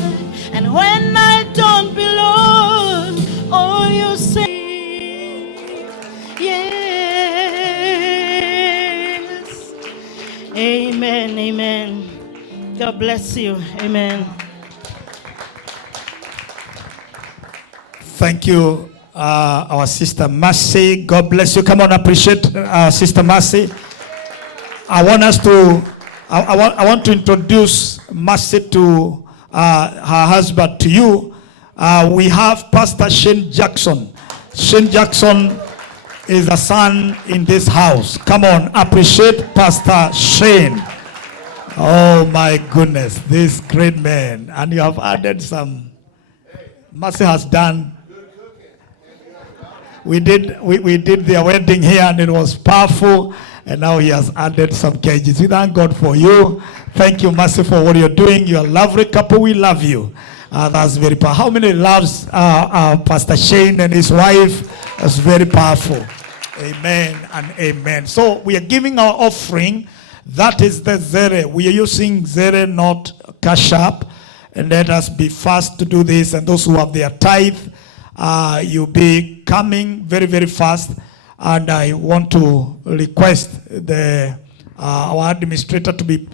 And when I don't belong, oh, you say, yes. Amen, amen. God bless you. Amen. Thank you, our sister Mercy. God bless you. Come on, appreciate our sister Mercy. I want to introduce Mercy to her husband to you. We have Pastor Shane Jackson. Shane Jackson is a son in this house. Come on, appreciate Pastor Shane. Oh my goodness, this great man. And you have added some Mercy has done. We did their wedding here and it was powerful, and now he has added some cages. We thank God for you. Thank you, Mercy, for what you're doing. You're a lovely couple. We love you. That's very powerful. How many loves Pastor Shane and his wife? That's very powerful. Amen and amen. So we are giving our offering. That is the Zere. We are using Zere, not Cash App. And let us be fast to do this. And those who have their tithe, you'll be coming very, very fast. And I want to request our administrator to be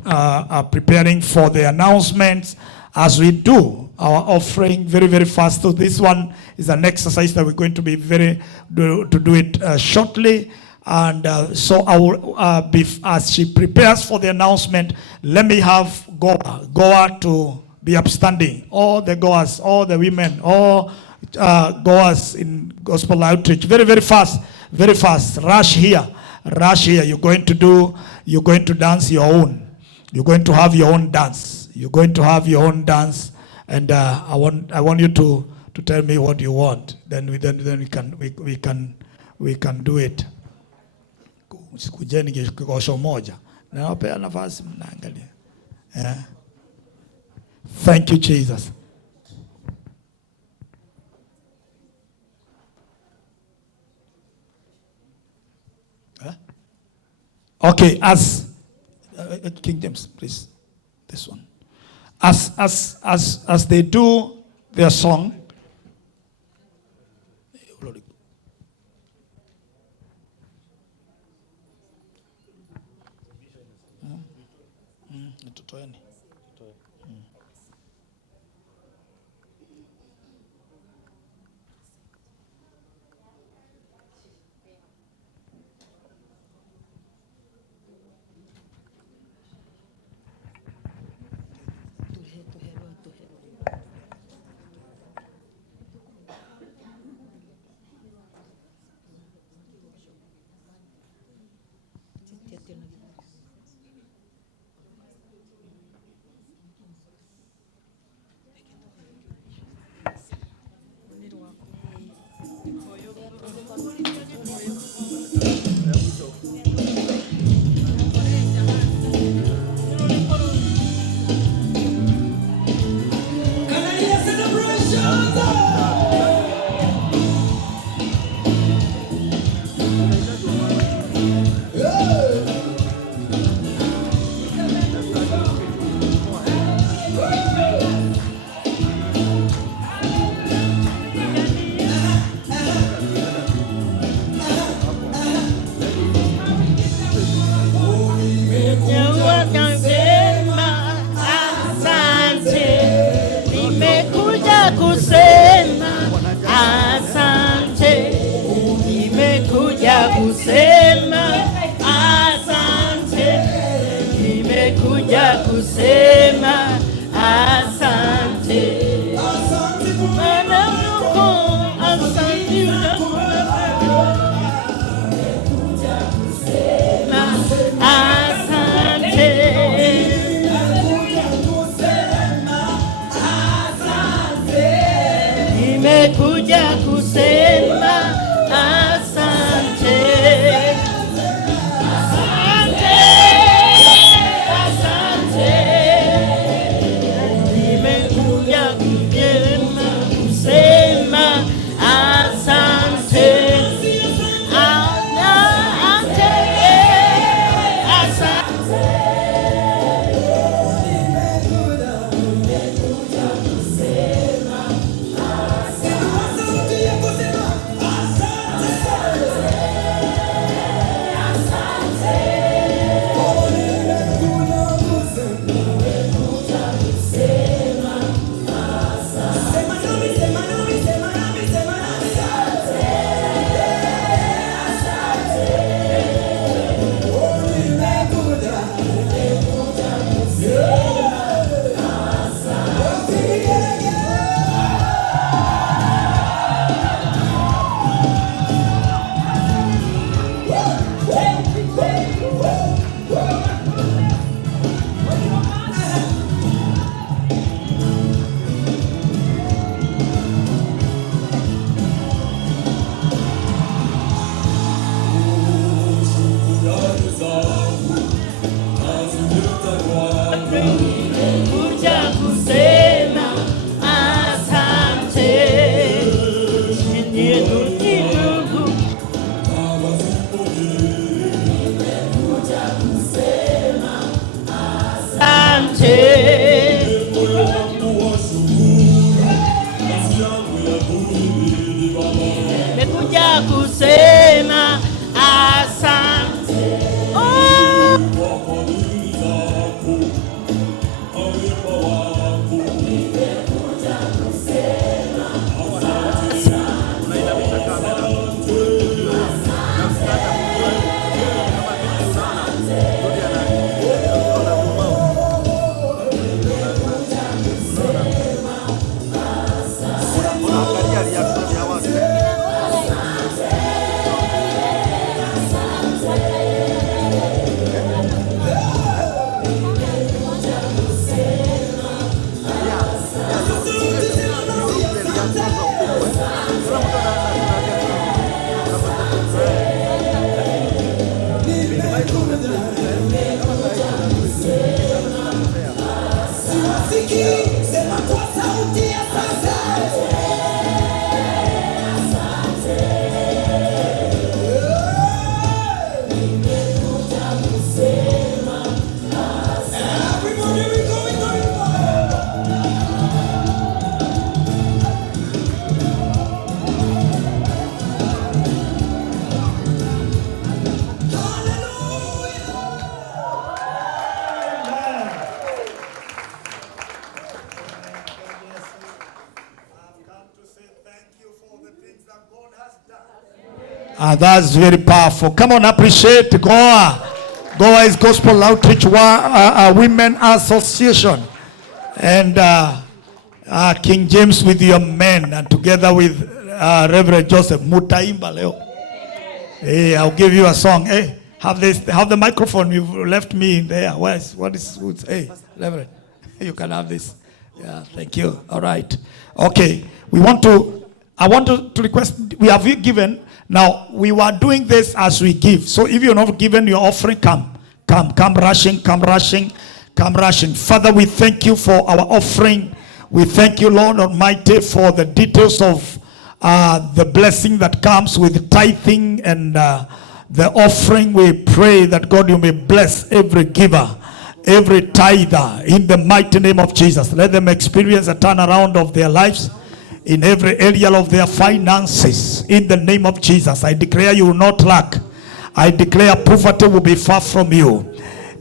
preparing for the announcements as we do our offering very, very fast. So this one is an exercise that we're going to be do it shortly. And so I will, as she prepares for the announcement, let me have Goa to be upstanding. All the Goas, all the women, all Goas in gospel outreach. Very, very fast, very fast. Rush here, rush here. You're going to dance your own. You're going to have your own dance. You're going to have your own dance. And I want you to tell me what you want. Then we can do it. Sikujeni kikosho moja. Nawapea nafasi mnaangalia. Thank you, Jesus. Okay, as King James, please, this one. As they do their song, That's very powerful. Come on, appreciate Goa. Goa is Gospel Outreach Women Association. And King James with your men, and together with Reverend Joseph Mutaimba leo. Hey, I'll give you a song. Hey, have the microphone. You've left me in there. Hey, Reverend, you can have this. Yeah, thank you. All right. Okay. I want to request, we have given. Now, we were doing this as we give. So if you're not given your offering, come rushing. Father, we thank you for our offering. We thank you, Lord Almighty, for the details of the blessing that comes with tithing and the offering. We pray that God, you may bless every giver, every tither, in the mighty name of Jesus. Let them experience a turnaround of their lives in every area of their finances. In the name of Jesus, I declare you will not lack. I declare poverty will be far from you.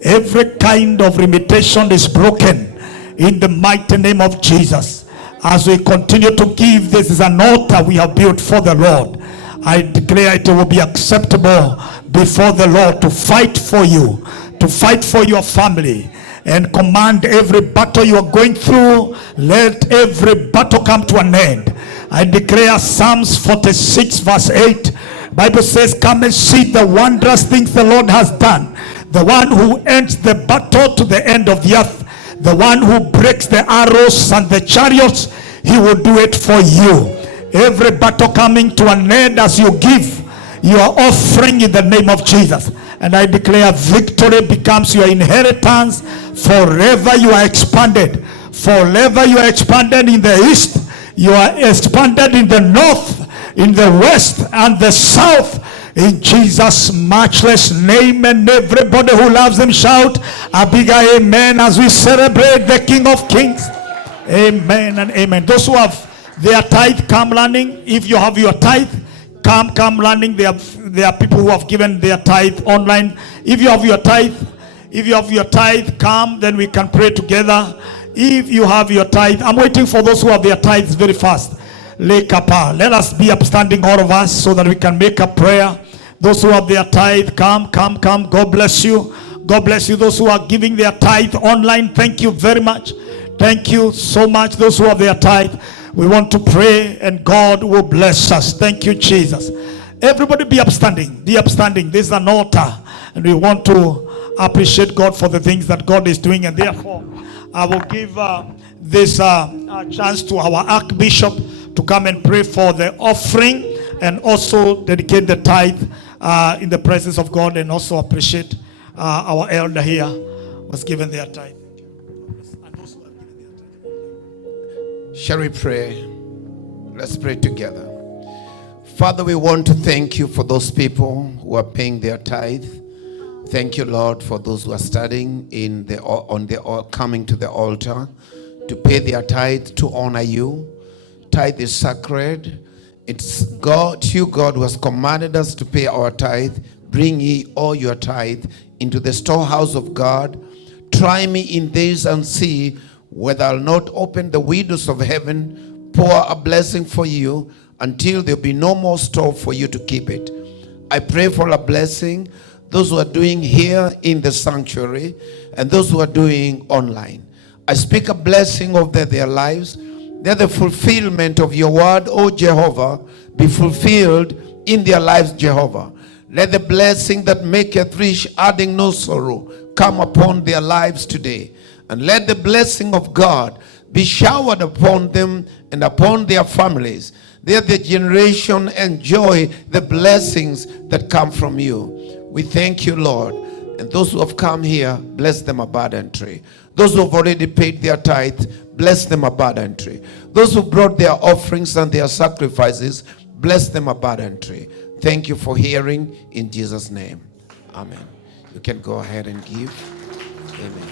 Every kind of limitation is broken in the mighty name of Jesus. As we continue to give, this is an altar we have built for the Lord. I declare it will be acceptable before the Lord to fight for you, to fight for your family, and command every battle you are going through. Let every battle come to an end. I declare Psalms 46 verse 8. Bible says, come and see the wondrous things the Lord has done. The one who ends the battle to the end of the earth. The one who breaks the arrows and the chariots, he will do it for you. Every battle coming to an end as you give your offering in the name of Jesus. And I declare victory becomes your inheritance. Forever you are expanded. Forever you are expanded in the east. You are expanded in the north, in the west, and the south. In Jesus' matchless name, and everybody who loves him shout a bigger amen as we celebrate the King of Kings. Amen and amen. Those who have their tithe, come learning. If you have your tithe, come learning. There are people who have given their tithe online. If you have your tithe, come, then we can pray together. If you have your tithe, I'm waiting for those who have their tithes very fast. Let us be upstanding, all of us, so that we can make a prayer. Those who have their tithe, come. God bless you. God bless you. Those who are giving their tithe online, thank you very much. Thank you so much. Those who have their tithe, we want to pray and God will bless us. Thank you, Jesus. Everybody be upstanding. Be upstanding. This is an altar, and we want to appreciate God for the things that God is doing. And therefore, I will give this chance to our Archbishop to come and pray for the offering and also dedicate the tithe in the presence of God, and also appreciate our elder here was given their tithe. And those who have given their tithe. Shall we pray? Let's pray together. Father, we want to thank you for those people who are paying their tithe. Thank you, Lord, for those who are studying coming to the altar to pay their tithe, to honor you. Tithe is sacred. It's God, you God, who has commanded us to pay our tithe. Bring ye all your tithe into the storehouse of God. Try me in this and see whether I'll not open the windows of heaven, pour a blessing for you until there'll be no more store for you to keep it. I pray for a blessing, those who are doing here in the sanctuary and those who are doing online. I speak a blessing over their lives. Let the fulfillment of your word, O Jehovah, be fulfilled in their lives, Jehovah. Let the blessing that maketh rich, adding no sorrow, come upon their lives today. And let the blessing of God be showered upon them and upon their families. Let the generation enjoy the blessings that come from you. We thank you, Lord. And those who have come here, bless them abundantly. Those who have already paid their tithe, bless them abundantly. Those who brought their offerings and their sacrifices, bless them abundantly. Thank you for hearing in Jesus' name. Amen. You can go ahead and give. Amen.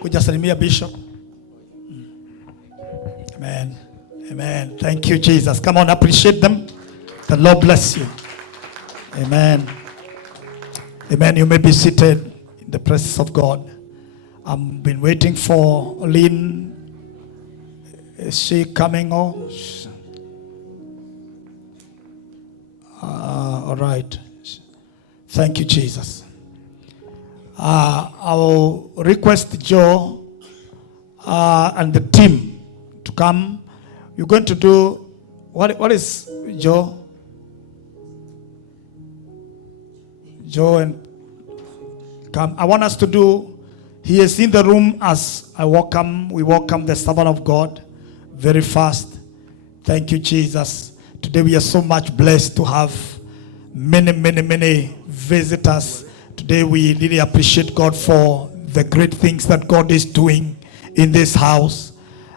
Kuja salimia Bishop. Amen. Amen. Thank you, Jesus. Come on, appreciate them. The Lord bless you. Amen. Amen. You may be seated in the presence of God. I've been waiting for Lynn. Is she coming on? All right. Thank you, Jesus. I will request Joe and the team to come. You're going to do, what is Joe? Joe and come. I want us to do, he is in the room as we welcome the servant of God very fast. Thank you, Jesus. Today we are so much blessed to have many visitors. Today we really appreciate God for the great things that God is doing in this house.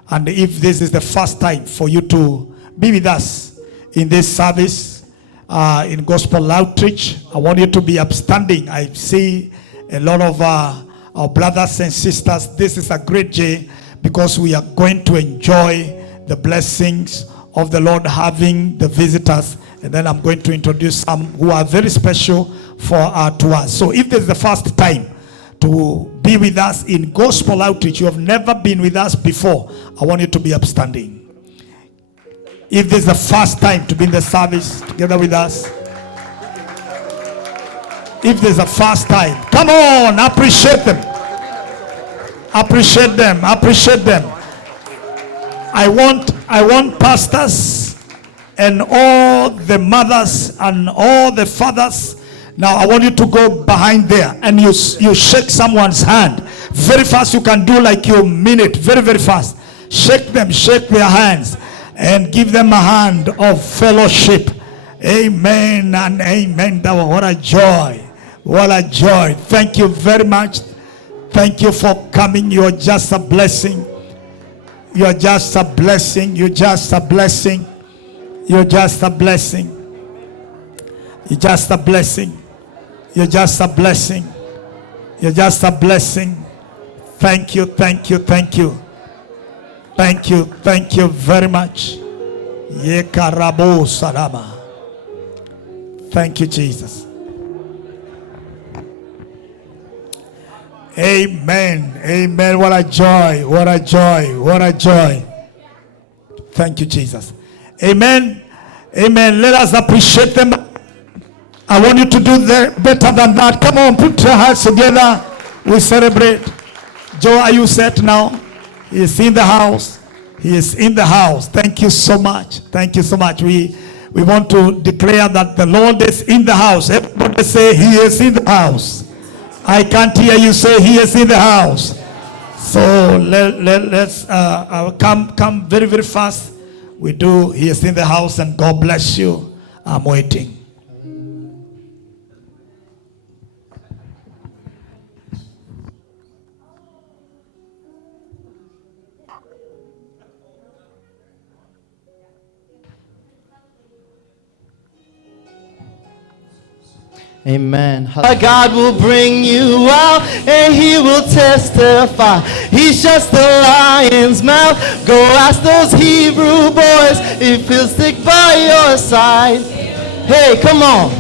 And if this is the first time for you to be with us in this service, in gospel outreach, I want you to be upstanding. I see a lot of our brothers and sisters. This is a great day because we are going to enjoy the blessings of the Lord, having the visitors. And then I'm going to introduce some who are very special to us. So if this is the first time to be with us in gospel outreach, you have never been with us before, I want you to be upstanding. If this is the first time to be in the service together with us, if there's a first time, come on, appreciate them. Appreciate them. Appreciate them. I want pastors and all the mothers and all the fathers. Now I want you to go behind there and you shake someone's hand. Very fast. You can do like you mean it. Very fast. Shake them, shake their hands and give them a hand of fellowship. Amen and amen. What a joy. What a joy. Thank you very much. Thank you for coming. You're just a blessing. You're just a blessing. You're just a blessing. You're just a blessing. You're just a blessing. You're just a blessing. You're just a blessing. Thank you, thank you, thank you. Thank you, thank you very much. Yekarabo Salama. Thank you, Jesus. Amen. Amen. What a joy. What a joy. What a joy. Thank you, Jesus. Amen. Amen. Let us appreciate them. I want you to do better than that. Come on, put your hands together. We celebrate. Joe, are you set now? He is in the house. He is in the house. Thank you so much. Thank you so much. We want to declare that the Lord is in the house. Everybody say He is in the house. I can't hear you say He is in the house. So let's come very fast. We do. He is in the house and God bless you. I'm waiting. Amen. God will bring you out and He will testify. He shuts the lion's mouth. Go ask those Hebrew boys if He'll stick by your side. Hey, come on.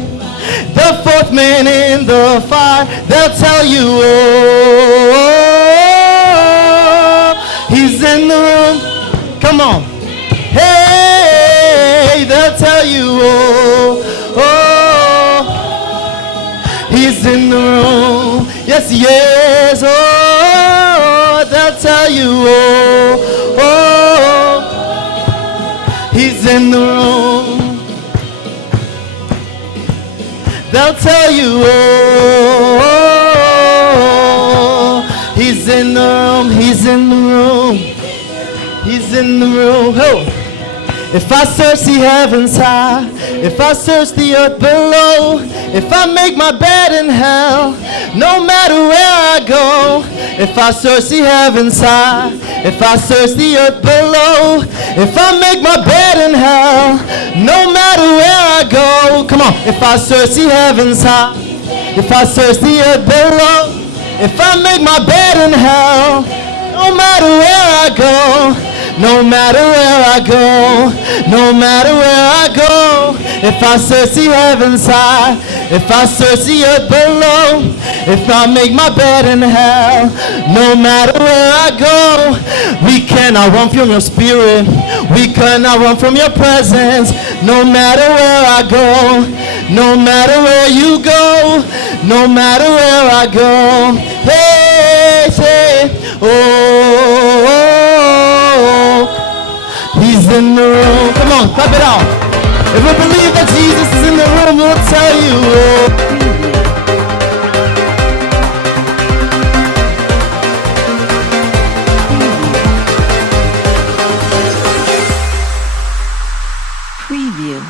The fourth man in the fire, they'll tell you, oh, He's in the room. Come on. Hey, they'll tell you, oh, He's in the room. Yes, He is. Oh, they'll tell you, oh, He's in the room. They'll tell you, oh, He's in the room. He's in the room. Oh. If I search the heavens high, if I search the earth below, if I make my bed in hell, no matter where I go, if I search the heavens high, if I search the earth below, if I make my bed in hell, no matter where I go, come on, if I search the heavens high, if I search the earth below, if I make my bed in hell, no matter where I go, no matter where I go, no matter where I go, if I search the heavens high, if I search the earth below, if I make my bed in hell, no matter where I go, we cannot run from your spirit, we cannot run from your presence, no matter where I go, no matter where you go, no matter where I go, hey, say, oh. He's in the room. Come on, clap it out. If we believe that Jesus is in the room, we'll tell you. Preview.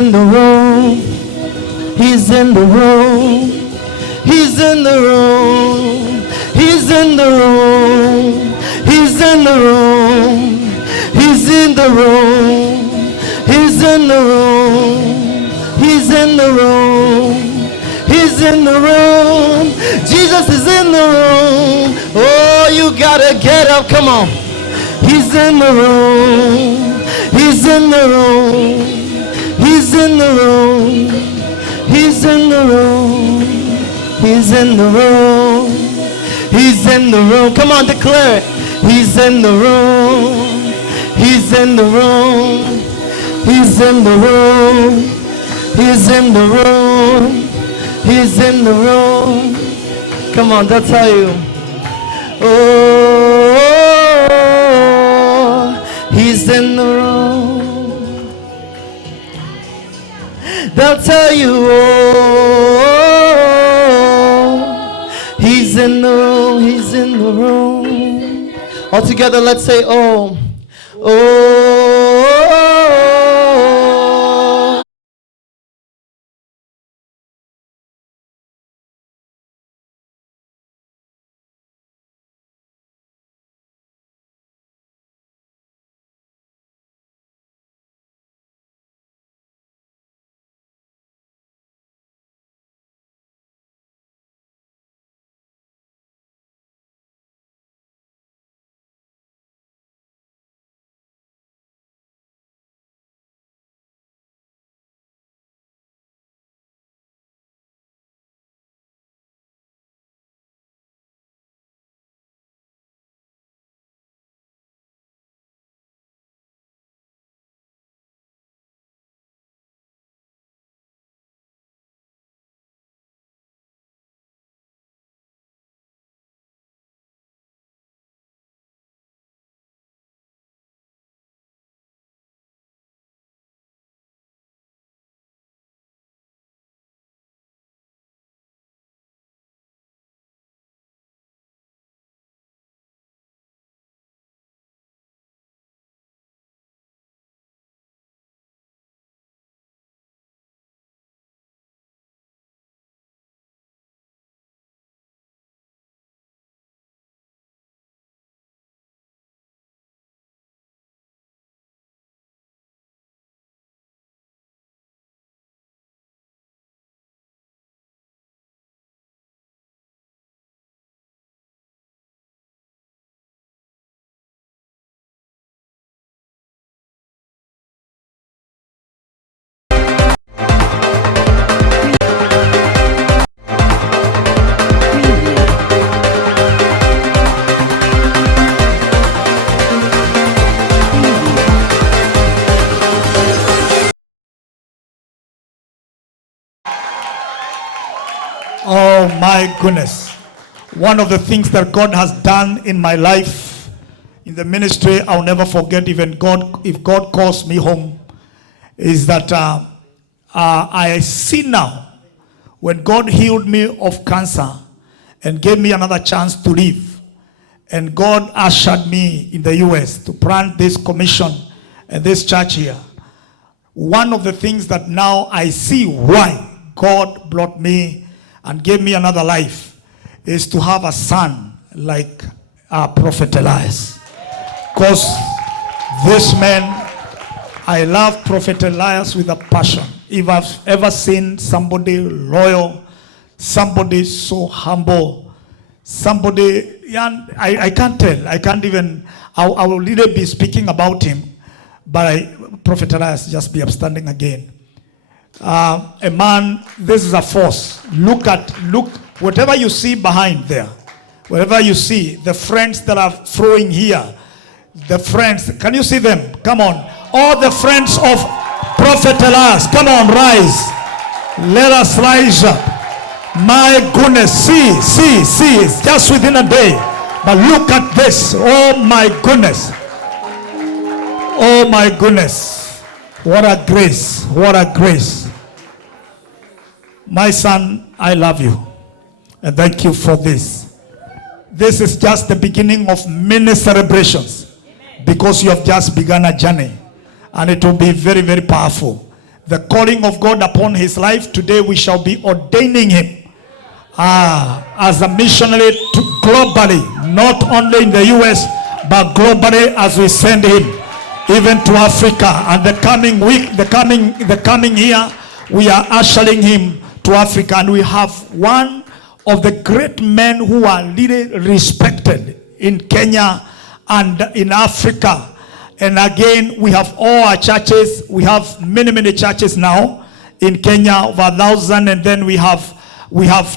In the room, he's in the room, he's in the room, he's in the room, he's in the room, he's in the room, he's in the room, he's in the room, he's in the room, Jesus is in the room. Oh, you gotta get up, come on. He's in the room, he's in the room. He's in the room, he's in the room, he's in the room, he's in the room. Come on, declare it. He's in the room, he's in the room, he's in the room, he's in the room, he's in the room. Come on, that's how you. Oh, he's in the room. They'll tell you, oh, he's in the room, he's in the room. All together, let's say, oh, oh. My goodness. One of the things that God has done in my life, in the ministry, I'll never forget, even God, if God calls me home, is that I see now, when God healed me of cancer and gave me another chance to live, and God ushered me in the US to plant this commission and this church here. One of the things that now I see why God brought me and gave me another life is to have a son like Prophet Elias. Because this man, I love Prophet Elias with a passion. If I've ever seen somebody loyal, somebody so humble, somebody, I can't tell, I can't even, I will really be speaking about him, but Prophet Elias just be upstanding again. A man, this is a force. Look, whatever you see behind there, whatever you see, the friends that are flowing here, the friends, can you see them? Come on. All the friends of Prophet Elias, come on, rise. Let us rise up. My goodness, see, it's just within a day. But look at this. Oh my goodness. Oh my goodness. What a grace. What a grace. My son, I love you. And thank you for this. This is just the beginning of many celebrations. Because you have just begun a journey. And it will be very, very powerful. The calling of God upon his life, today we shall be ordaining him as a missionary globally, not only in the US, but globally as we send him even to Africa. And the coming week, the coming year, we are ushering him to Africa. And we have one of the great men who are really respected in Kenya and in Africa. And again, we have all our churches. We have many churches now in Kenya, over 1,000. And then we have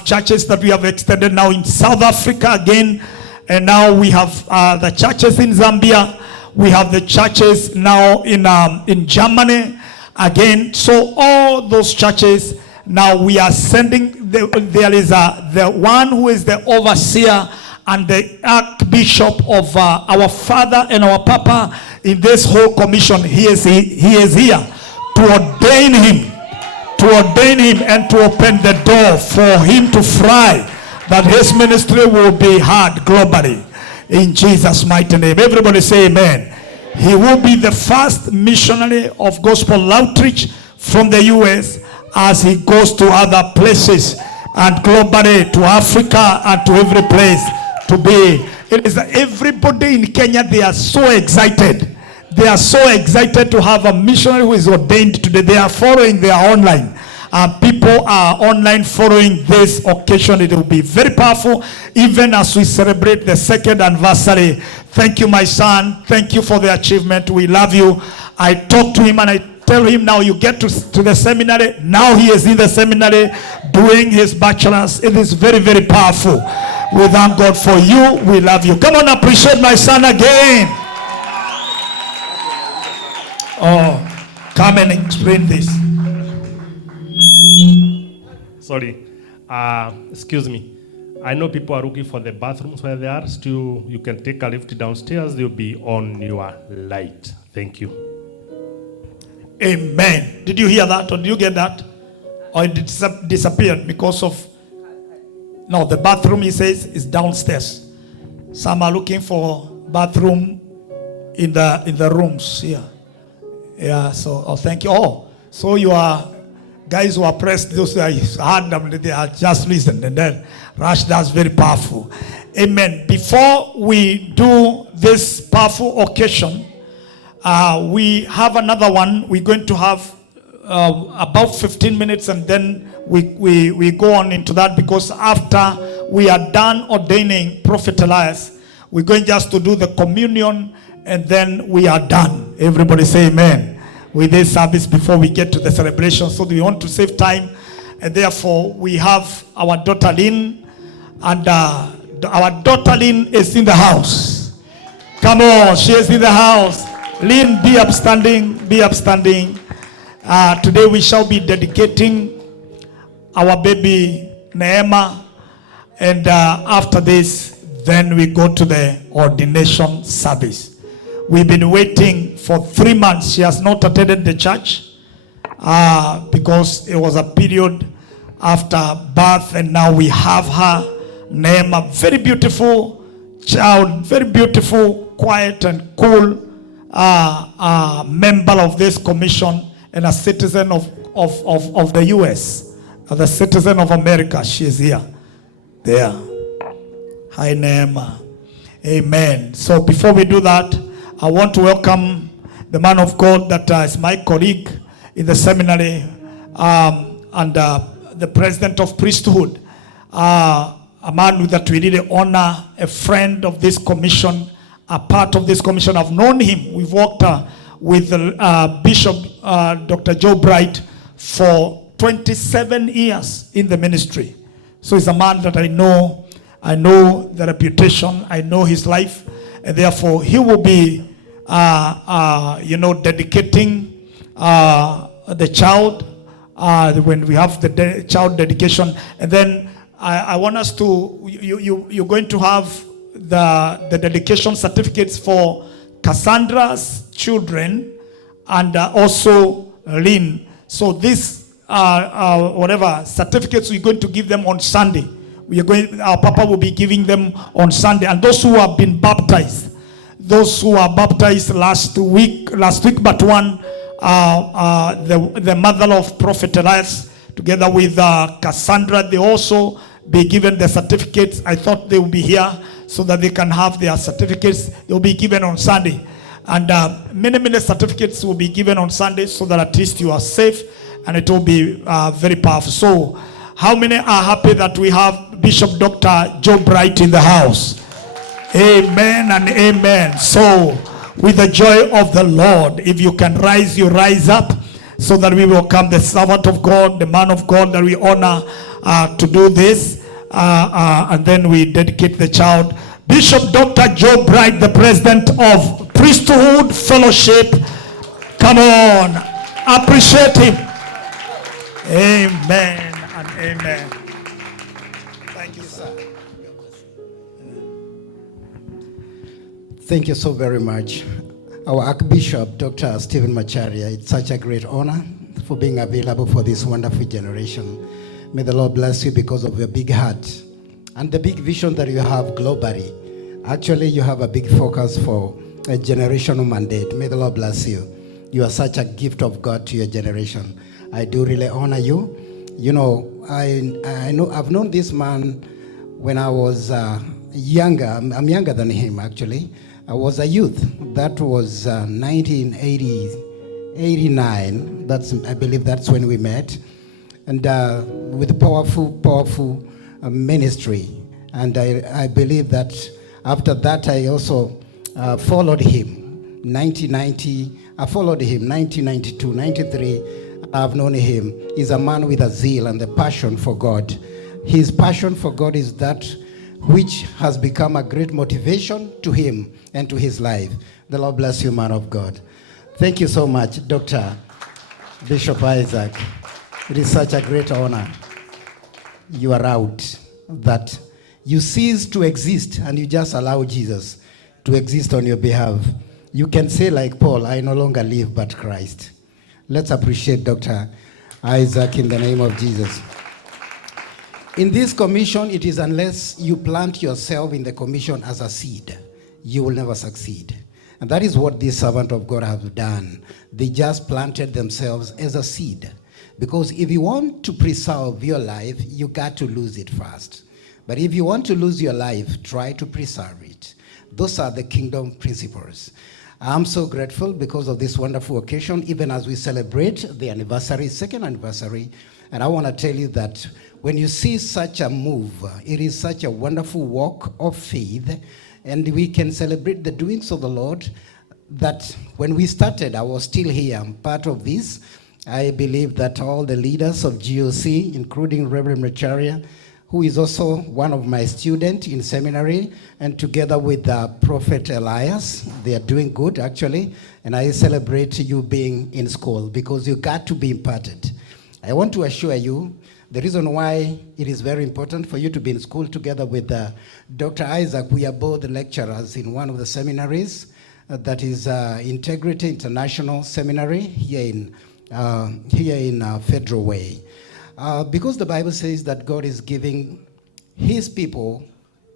churches that we have extended now in South Africa again. And now we have the churches in Zambia. We have the churches now in Germany again. So all those churches, now we are sending, there is the one who is the overseer and the archbishop of our father and our papa in this whole commission. He is here to ordain him and to open the door for him to fly, that his ministry will be heard globally in Jesus' mighty name. Everybody say amen. He will be the first missionary of gospel outreach from the US as he goes to other places and globally to Africa and to every place to be. It is everybody in Kenya, they are so excited. They are so excited to have a missionary who is ordained today. They are following, they are online. People are online following this occasion. It will be very powerful, even as we celebrate the second anniversary. Thank you, my son. Thank you for the achievement. We love you. I talk to him and I tell him, now you get to the seminary. Now he is in the seminary doing his bachelor's. It is very, very powerful. We thank God for you. We love you. Come on, appreciate my son again. Oh, come and explain this. Sorry. Excuse me. I know people are looking for the bathrooms where they are. Still, you can take a lift downstairs. They'll be on your light. Thank you. Amen. Did you hear that, or did you get that? Or it disappeared because of... No, the bathroom, he says, is downstairs. Some are looking for bathroom in the rooms here. Yeah, so thank you. Oh, so you are guys who are pressed, those who are hard, they are just listening, and then rush. That's very powerful. Amen. Before we do this powerful occasion, we have another one. We're going to have about 15 minutes, and then we go on into that, because after we are done ordaining Prophet Elias, we're going just to do the communion, and then we are done. Everybody say amen with this service before we get to the celebration. So we want to save time, and therefore we have our daughter Lynn, and our daughter Lynn is in the house. Come on, she is in the house. Lynn, be upstanding, be upstanding. Today we shall be dedicating our baby Neema, And after this, then we go to the ordination service. We've been waiting for 3 months. She has not attended the church because it was a period after birth, and now we have her name, a very beautiful child, very beautiful, quiet and cool member of this commission, and a citizen of the US, the citizen of America. She is here. There. Hi, Neema. Amen. So before we do that, I want to welcome the man of God that is my colleague in the seminary, and the president of priesthood, a man that we really honor, a friend of this commission, a part of this commission. I've known him. We've worked with Bishop Dr. Joe Bright for 27 years in the ministry. So he's a man that I know the reputation, I know his life, and therefore he will be, dedicating the child when we have the child dedication. And then I want us to, you're going to have the dedication certificates for Cassandra's children and also Lynn. So this whatever certificates, we're going to give them on Sunday. Our Papa will be giving them on Sunday. And those who have been baptized, those who are baptized last week but one, the mother of Prophet Elias, together with Cassandra, they also be given the certificates. I thought they will be here so that they can have their certificates. They will be given on Sunday. And many certificates will be given on Sunday, so that at least you are safe, and it will be very powerful. So how many are happy that we have Bishop Dr. Joe Bright in the house? Amen and amen. So with the joy of the Lord, if you can rise, you rise up, so that we will come the servant of God, the man of God that we honor to do this, and then we dedicate the child. Bishop Dr. Joe Bright, the president of Priesthood Fellowship. Come on, appreciate him. Amen and amen. Thank you, sir. Thank you so very much. Our Archbishop, Dr. Stephen Macharia, it's such a great honor for being available for this wonderful generation. May the Lord bless you because of your big heart and the big vision that you have globally. Actually, you have a big focus for a generational mandate. May the Lord bless you. You are such a gift of God to your generation. I do really honor you. You know, I've known this man when I was younger. I'm younger than him, actually. I was a youth. That was 1989. I believe that's when we met. And with powerful ministry. And I believe that after that, I also followed him. 1990, I followed him. 1992, 93, I've known him. He's a man with a zeal and a passion for God. His passion for God is that which has become a great motivation to him and to his life. The Lord bless you, man of God. Thank you so much, Dr. Bishop Isaac. It is such a great honor. You are out, that you cease to exist and you just allow Jesus to exist on your behalf. You can say like Paul, I no longer live but Christ. Let's appreciate Dr. Isaac in the name of Jesus. In this commission, it is unless you plant yourself in the commission as a seed, you will never succeed. And that is what this servant of God have done. They just planted themselves as a seed. Because if you want to preserve your life, you got to lose it first. But if you want to lose your life, try to preserve it. Those are the kingdom principles. I'm so grateful because of this wonderful occasion, even as we celebrate the anniversary, second anniversary. And I want to tell you that when you see such a move, it is such a wonderful walk of faith, and we can celebrate the doings of the Lord, that when we started, I was still here. I'm part of this. I believe that all the leaders of GOC, including Reverend Macharia, who is also one of my students in seminary, and together with Prophet Elias, they are doing good, actually. And I celebrate you being in school, because you got to be imparted. I want to assure you, The reason why it is very important for you to be in school together with Dr. Isaac, we are both lecturers in one of the seminaries that is Integrity International Seminary here in Federal Way. Because the Bible says that God is giving his people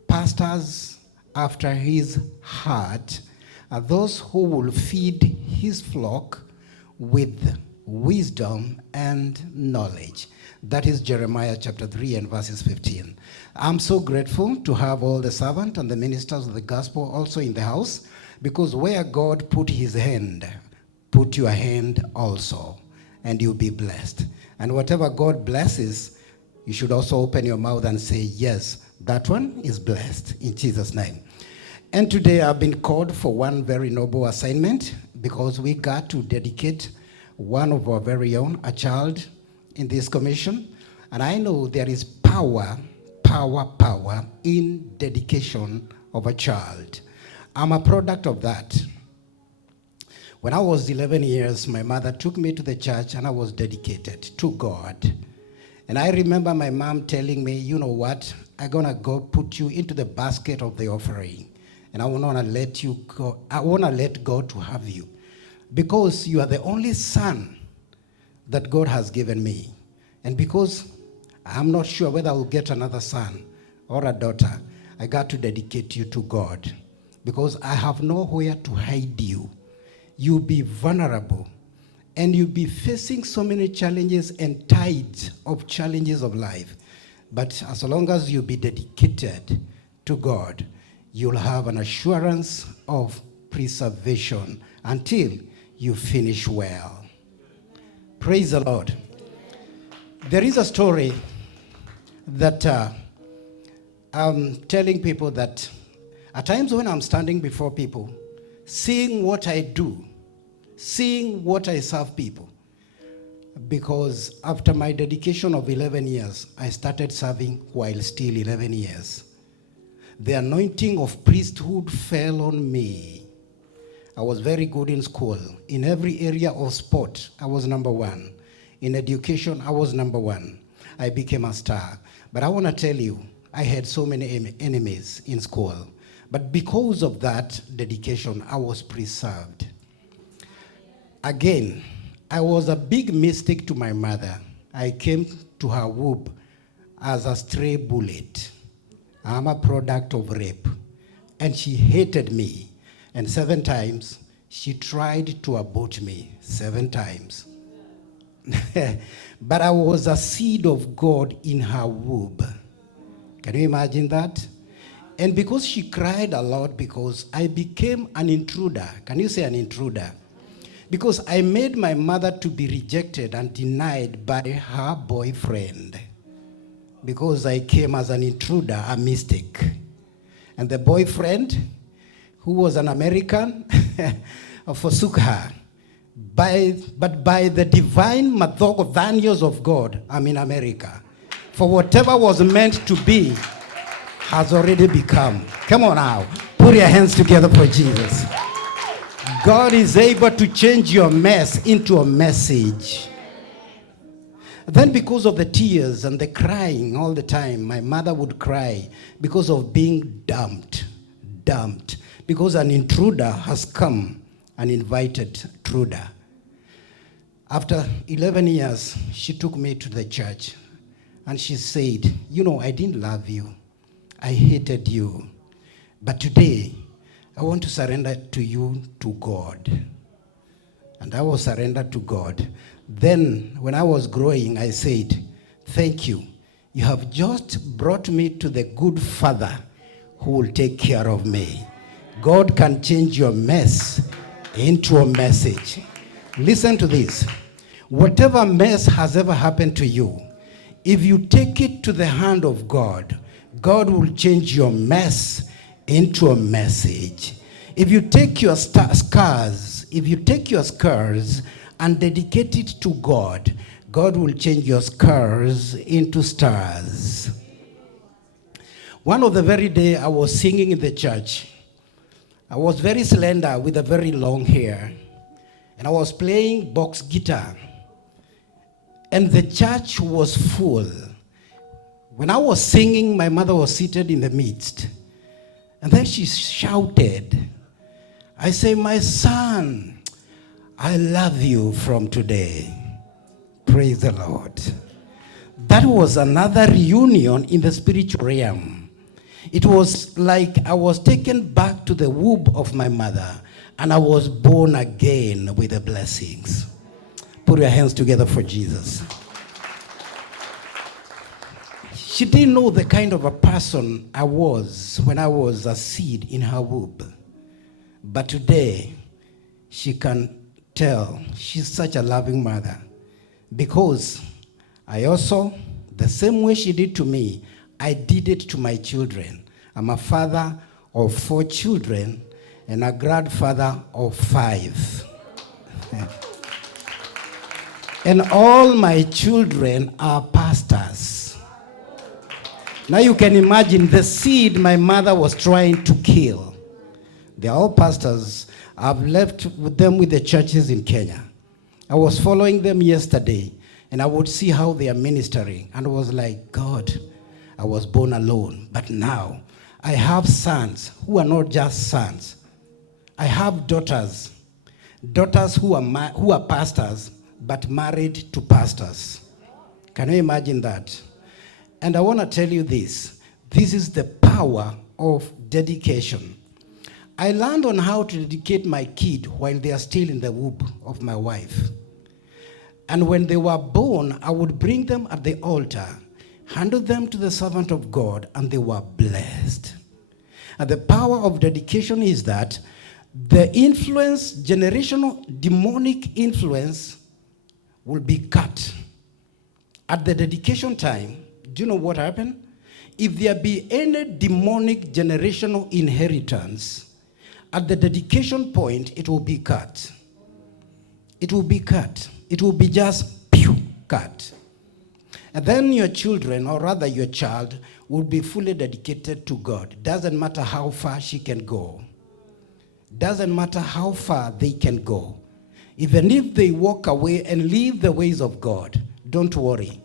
pastors after his heart, those who will feed his flock with wisdom and knowledge. That is Jeremiah chapter 3 and verses 15. I'm so grateful to have all the servants and the ministers of the gospel also in the house, because where God put his hand, put your hand also, and you'll be blessed. And whatever God blesses, you should also open your mouth and say, yes, that one is blessed in Jesus' name. And today I've been called for one very noble assignment, because we got to dedicate one of our very own, a child, in this commission. And I know there is power in dedication of a child. I'm a product of that. When I was 11 years, my mother took me to the church and I was dedicated to God. And I remember my mom telling me, you know what, I'm gonna go put you into the basket of the offering. And I wanna let you go, I wanna let God to have you. Because you are the only son that God has given me. And because I'm not sure whether I will get another son or a daughter, I got to dedicate you to God. Because I have nowhere to hide you. You'll be vulnerable. And you'll be facing so many challenges and tides of challenges of life. But as long as you be dedicated to God, you'll have an assurance of preservation until you finish well. Praise the Lord. There is a story that I'm telling people that at times when I'm standing before people, seeing what I do, seeing what I serve people, because after my dedication of 11 years, I started serving while still 11 years. The anointing of priesthood fell on me. I was very good in school. In every area of sport, I was number one. In education, I was number one. I became a star. But I want to tell you, I had so many enemies in school. But because of that dedication, I was preserved. Again, I was a big mistake to my mother. I came to her womb as a stray bullet. I'm a product of rape. And she hated me. And 7 times, she tried to abort me. 7 times. But I was a seed of God in her womb. Can you imagine that? And because she cried a lot, because I became an intruder. Can you say an intruder? Because I made my mother to be rejected and denied by her boyfriend. Because I came as an intruder, a mistake. And the boyfriend, who was an American, forsook her. But by the divine mathogonios of God, I'm in America. For whatever was meant to be has already become. Come on now. Put your hands together for Jesus. God is able to change your mess into a message. Then because of the tears and the crying all the time, my mother would cry because of being dumped. Because an intruder has come, an invited intruder. After 11 years, she took me to the church and she said, you know, I didn't love you. I hated you. But today, I want to surrender to you, to God. And I was surrendered to God. Then, when I was growing, I said, thank you. You have just brought me to the good Father who will take care of me. God can change your mess into a message. Listen to this. Whatever mess has ever happened to you, if you take it to the hand of God, God will change your mess into a message. If you take your scars and dedicate it to God, God will change your scars into stars. One of the very day I was singing in the church, I was very slender with a very long hair, and I was playing box guitar, and the church was full. When I was singing, my mother was seated in the midst. And then she shouted, I say, my son, I love you from today. Praise the Lord. That was another reunion in the spiritual realm. It was like I was taken back to the womb of my mother and I was born again with the blessings. Put your hands together for Jesus. She didn't know the kind of a person I was when I was a seed in her womb. But today, she can tell she's such a loving mother. Because I also, the same way she did to me, I did it to my children. I'm a father of 4 children and a grandfather of 5. And all my children are pastors. Now you can imagine the seed my mother was trying to kill. They're all pastors. I've left with them with the churches in Kenya. I was following them yesterday, and I would see how they are ministering. And I was like, God, I was born alone. But now, I have sons who are not just sons. I have daughters who are pastors, but married to pastors. Can you imagine that? And I want to tell you this. This is the power of dedication. I learned on how to dedicate my kid while they are still in the womb of my wife. And when they were born, I would bring them at the altar, handle them to the servant of God, and they were blessed. And the power of dedication is that the influence, generational demonic influence, will be cut. At the dedication time, do you know what happened? If there be any demonic generational inheritance, at the dedication point, it will be cut. It will be cut. It will be just cut. And then your children, or rather your child, will be fully dedicated to God. Doesn't matter how far she can go. Doesn't matter how far they can go. Even if they walk away and leave the ways of God, don't worry.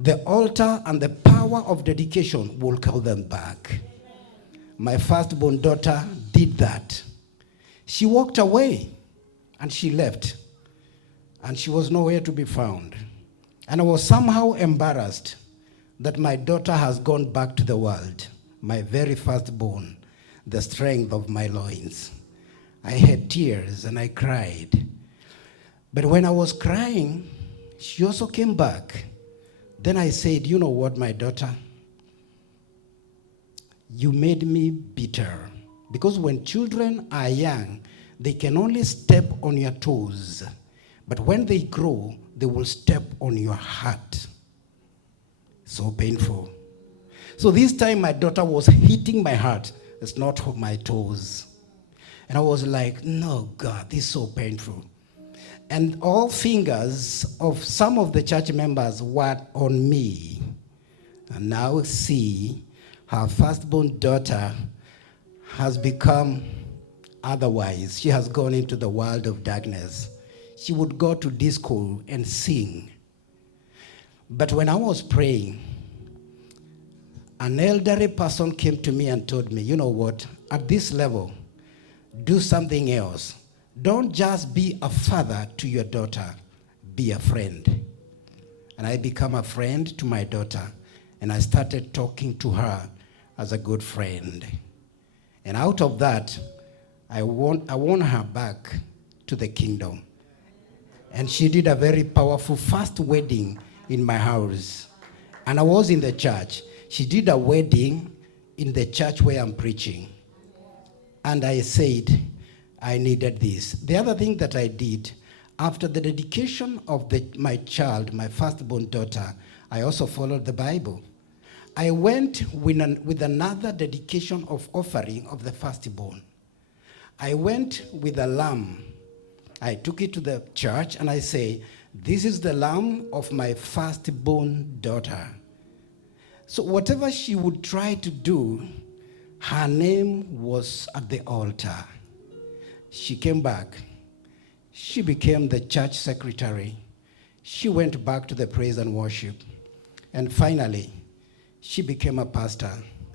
The altar and the power of dedication will call them back. My firstborn daughter did that. She walked away and she left. And she was nowhere to be found. And I was somehow embarrassed that my daughter has gone back to the world. My very firstborn, the strength of my loins. I had tears and I cried. But when I was crying, she also came back. Then I said, you know what, my daughter? You made me bitter. Because when children are young, they can only step on your toes. But when they grow, they will step on your heart. So painful. So this time my daughter was hitting my heart. It's not on my toes. And I was like, no, God, this is so painful. And all fingers of some of the church members were on me. And now see, her firstborn daughter has become otherwise. She has gone into the world of darkness. She would go to disco and sing. But when I was praying, an elderly person came to me and told me, you know what, at this level, do something else. Don't just be a father to your daughter, be a friend. And I became a friend to my daughter, and I started talking to her as a good friend. And out of that, I won her back to the kingdom. And she did a very powerful first wedding in my house. And I was in the church. She did a wedding in the church where I'm preaching. And I said, I needed this. The other thing that I did, after the dedication of my child, my firstborn daughter, I also followed the Bible. I went with another dedication of offering of the firstborn. I went with a lamb. I took it to the church and I say, this is the lamb of my firstborn daughter. So whatever she would try to do, her name was at the altar. She came back. She became the church secretary. She went back to the praise and worship. And finally, she became a pastor.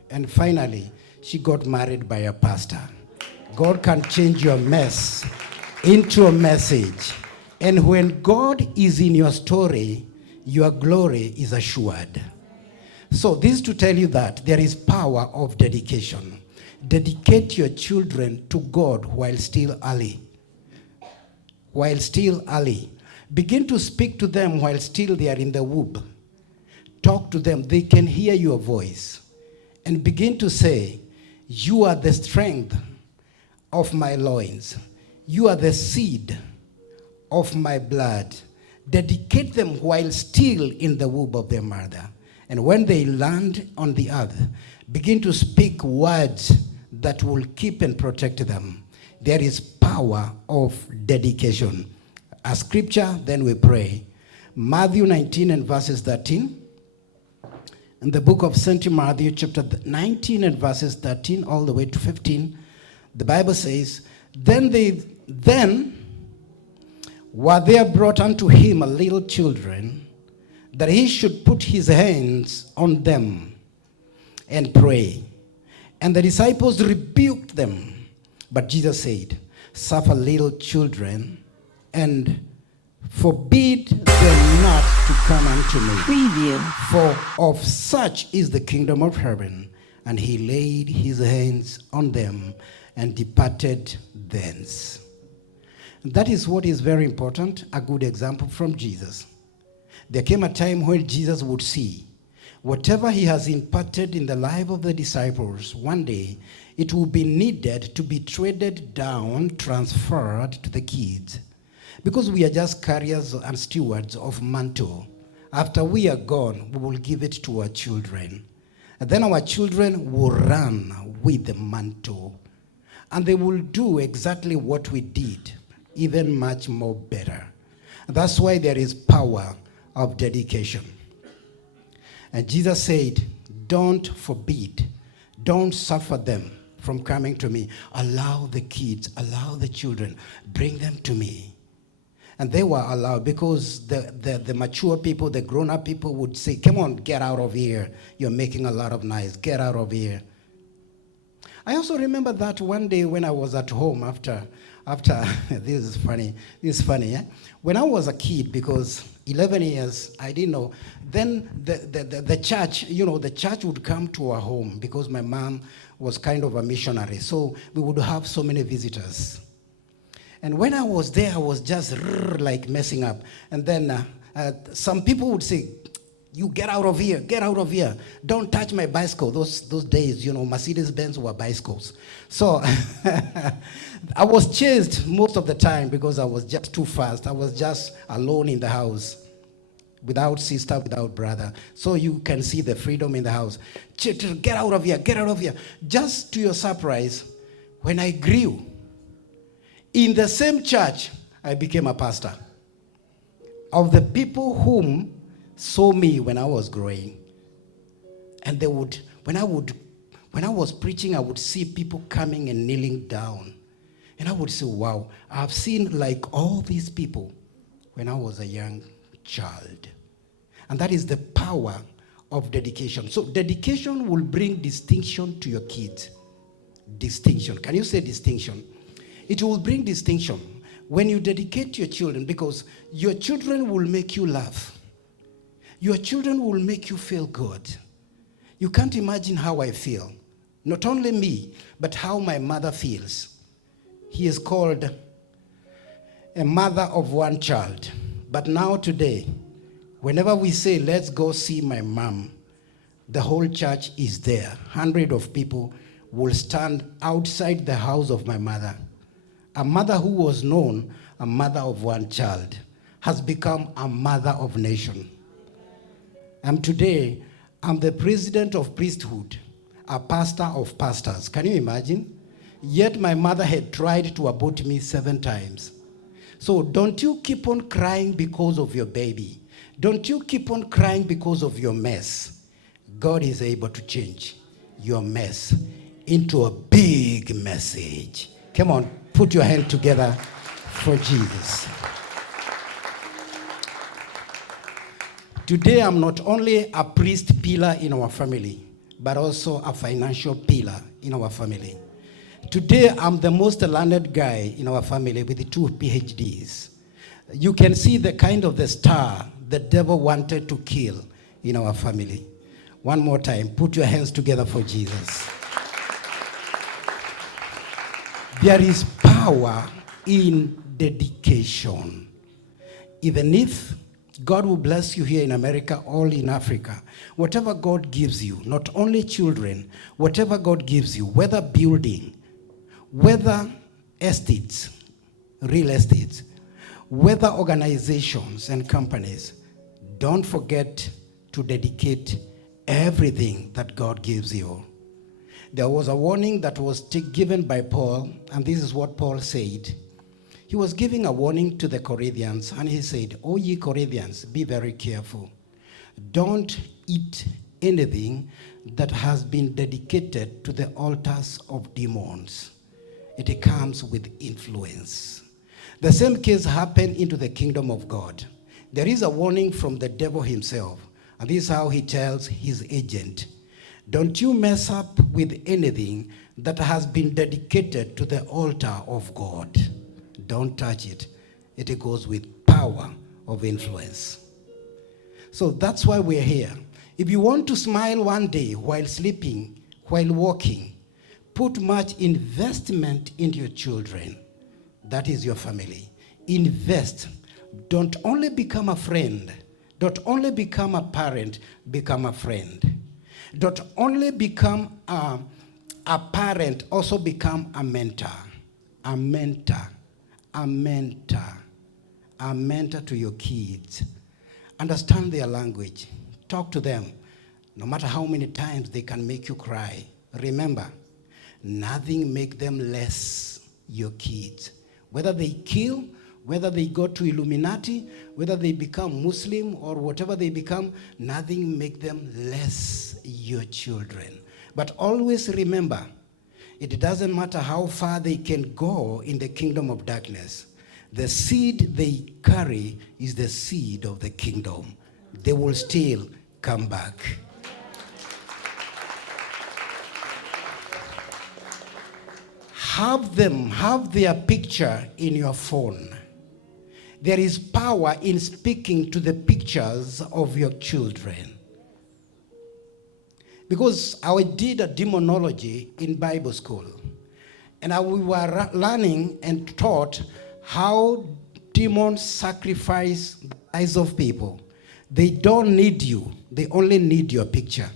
And finally, she got married by a pastor. God can change your mess into a message. And when God is in your story, your glory is assured. So this is to tell you that there is power of dedication. Dedicate your children to God while still early. While still early. Begin to speak to them while still they are in the womb. Talk to them. They can hear your voice. And begin to say, you are the strength of my loins. You are the seed of my blood. Dedicate them while still in the womb of their mother. And when they land on the earth, begin to speak words that will keep and protect them. There is power of dedication. A scripture, then we pray. Matthew 19 and verses 13. In the book of St. Matthew, chapter 19 and verses 13 all the way to 15, the Bible says, Then were there brought unto him a little children, that he should put his hands on them and pray. And the disciples rebuked them. But Jesus said, suffer little children and forbid them not to come unto me. Preview. For of such is the kingdom of heaven. And he laid his hands on them and departed thence. That is what is very important, a good example from Jesus. There came a time when Jesus would see whatever he has imparted in the life of the disciples, one day it will be needed to be traded down, transferred to the kids. Because we are just carriers and stewards of mantle. After we are gone, we will give it to our children. And then our children will run with the mantle. And they will do exactly what we did, even much more better. That's why there is power of dedication. And Jesus said, don't forbid, don't suffer them from coming to me. Allow the kids, allow the children, bring them to me. And they were allowed because the mature people, the grown-up people would say, come on, get out of here. You're making a lot of noise. Get out of here. I also remember that one day when I was at home after this is funny. Yeah? When I was a kid, because 11 years, I didn't know. Then the church, the church would come to our home because my mom was kind of a missionary. So we would have so many visitors. And when I was there, I was just like messing up. And then some people would say, you get out of here, get out of here. Don't touch my bicycle. Those days, Mercedes-Benz were bicycles. So I was chased most of the time because I was just too fast. I was just alone in the house, without sister, without brother. So you can see the freedom in the house. Get out of here, get out of here. Just to your surprise, when I grew, in the same church, I became a pastor. Of the people whom saw me when I was growing. And they would, when I was preaching, I would see people coming and kneeling down. And I would say, wow, I've seen like all these people when I was a young child. And that is the power of dedication. So dedication will bring distinction to your kids. Distinction. Can you say distinction? It will bring distinction when you dedicate your children, because your children will make you laugh. Your children will make you feel good. You can't imagine how I feel. Not only me, but how my mother feels. He is called a mother of one child. But now today, whenever we say, let's go see my mom, the whole church is there. Hundreds of people will stand outside the house of my mother. A mother who was known a mother of one child has become a mother of nation. And today, I'm the president of priesthood, a pastor of pastors. Can you imagine? Yet my mother had tried to abort me 7 times. So don't you keep on crying because of your baby. Don't you keep on crying because of your mess. God is able to change your mess into a big message. Come on, put your hand together for Jesus. Today, I'm not only a priest pillar in our family, but also a financial pillar in our family. Today, I'm the most learned guy in our family with 2 PhDs. You can see the kind of the star the devil wanted to kill in our family. One more time, put your hands together for Jesus. There is power in dedication. Even if God will bless you here in America, all in Africa, whatever God gives you, not only children, whatever God gives you, whether building, whether estates, real estates, whether organizations and companies, don't forget to dedicate everything that God gives you. There was a warning that was given by Paul, and this is what Paul said. He was giving a warning to the Corinthians, and he said, "O ye Corinthians, be very careful. Don't eat anything that has been dedicated to the altars of demons. It comes with influence." The same case happened into the kingdom of God. There is a warning from the devil himself, and this is how he tells his agent, "Don't you mess up with anything that has been dedicated to the altar of God. Don't touch it. It goes with power of influence." So that's why we're here. If you want to smile one day while sleeping, while walking, put much investment into your children. That is your family. Invest. Don't only become a friend. Don't only become a parent, become a friend. Don't only become a parent, also become a mentor. A mentor. A mentor. A mentor to your kids. Understand their language. Talk to them. No matter how many times they can make you cry. Remember, nothing make them less your kids. Whether they kill, whether they go to Illuminati, whether they become Muslim or whatever they become, nothing make them less your children. But always remember, it doesn't matter how far they can go in the kingdom of darkness. The seed they carry is the seed of the kingdom. They will still come back. Have their picture in your phone. There is power in speaking to the pictures of your children. Because I did a demonology in Bible school, and we were learning and taught how demons sacrifice the lives of people. They don't need you. They only need your picture.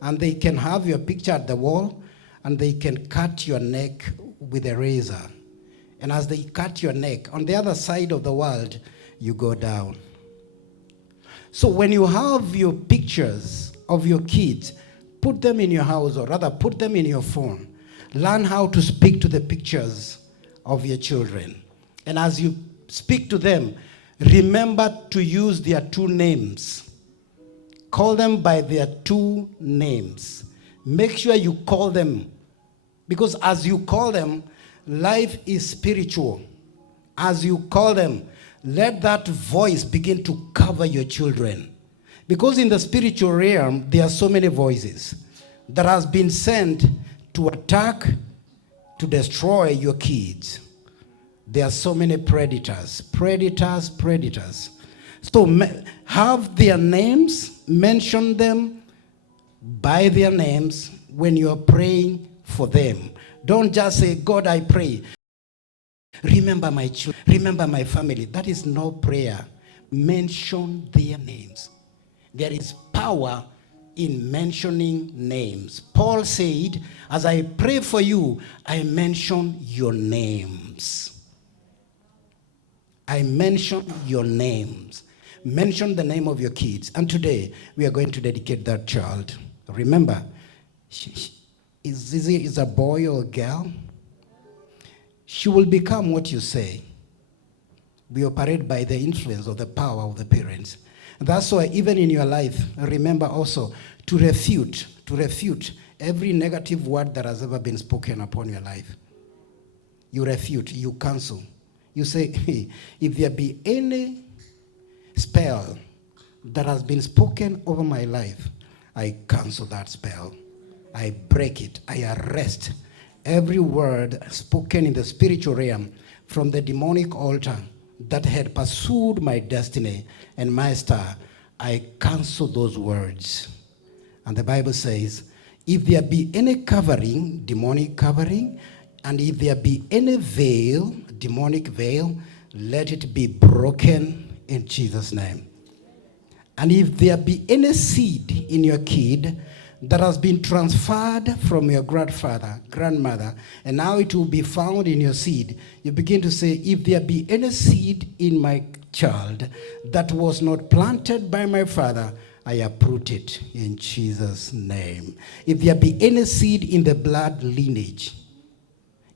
And they can have your picture at the wall, and they can cut your neck with a razor. And as they cut your neck, on the other side of the world, you go down. So when you have your pictures of your kids, put them in your house, or rather put them in your phone. Learn how to speak to the pictures of your children. And as you speak to them, remember to use their 2 names. Call them by their 2 names. Make sure you call them, because as you call them, life is spiritual. As you call them, let that voice begin to cover your children. Because in the spiritual realm, there are so many voices that has been sent to attack, to destroy your kids. There are so many predators. So have their names, mention them by their names when you're praying for them. Don't just say, "God, I pray. Remember my children, remember my family." That is no prayer. Mention their names. There is power in mentioning names. Paul said, "As I pray for you, I mention your names." I mention your names. Mention the name of your kids. And today, we are going to dedicate that child. Remember, is a boy or a girl? She will become what you say. We operate by the influence of the power of the parents. That's why even in your life, remember also to refute every negative word that has ever been spoken upon your life. You refute, you cancel. You say, "Hey, if there be any spell that has been spoken over my life, I cancel that spell. I break it. I arrest every word spoken in the spiritual realm from the demonic altar that had pursued my destiny and my star. I cancel those words. And the Bible says, if there be any covering, demonic covering, and if there be any veil, demonic veil, let it be broken in Jesus' name. And if there be any seed in your kid that has been transferred from your grandfather, grandmother, and now it will be found in your seed, you begin to say, if there be any seed in my child that was not planted by my father, I uproot it in Jesus' name. If there be any seed in the blood lineage,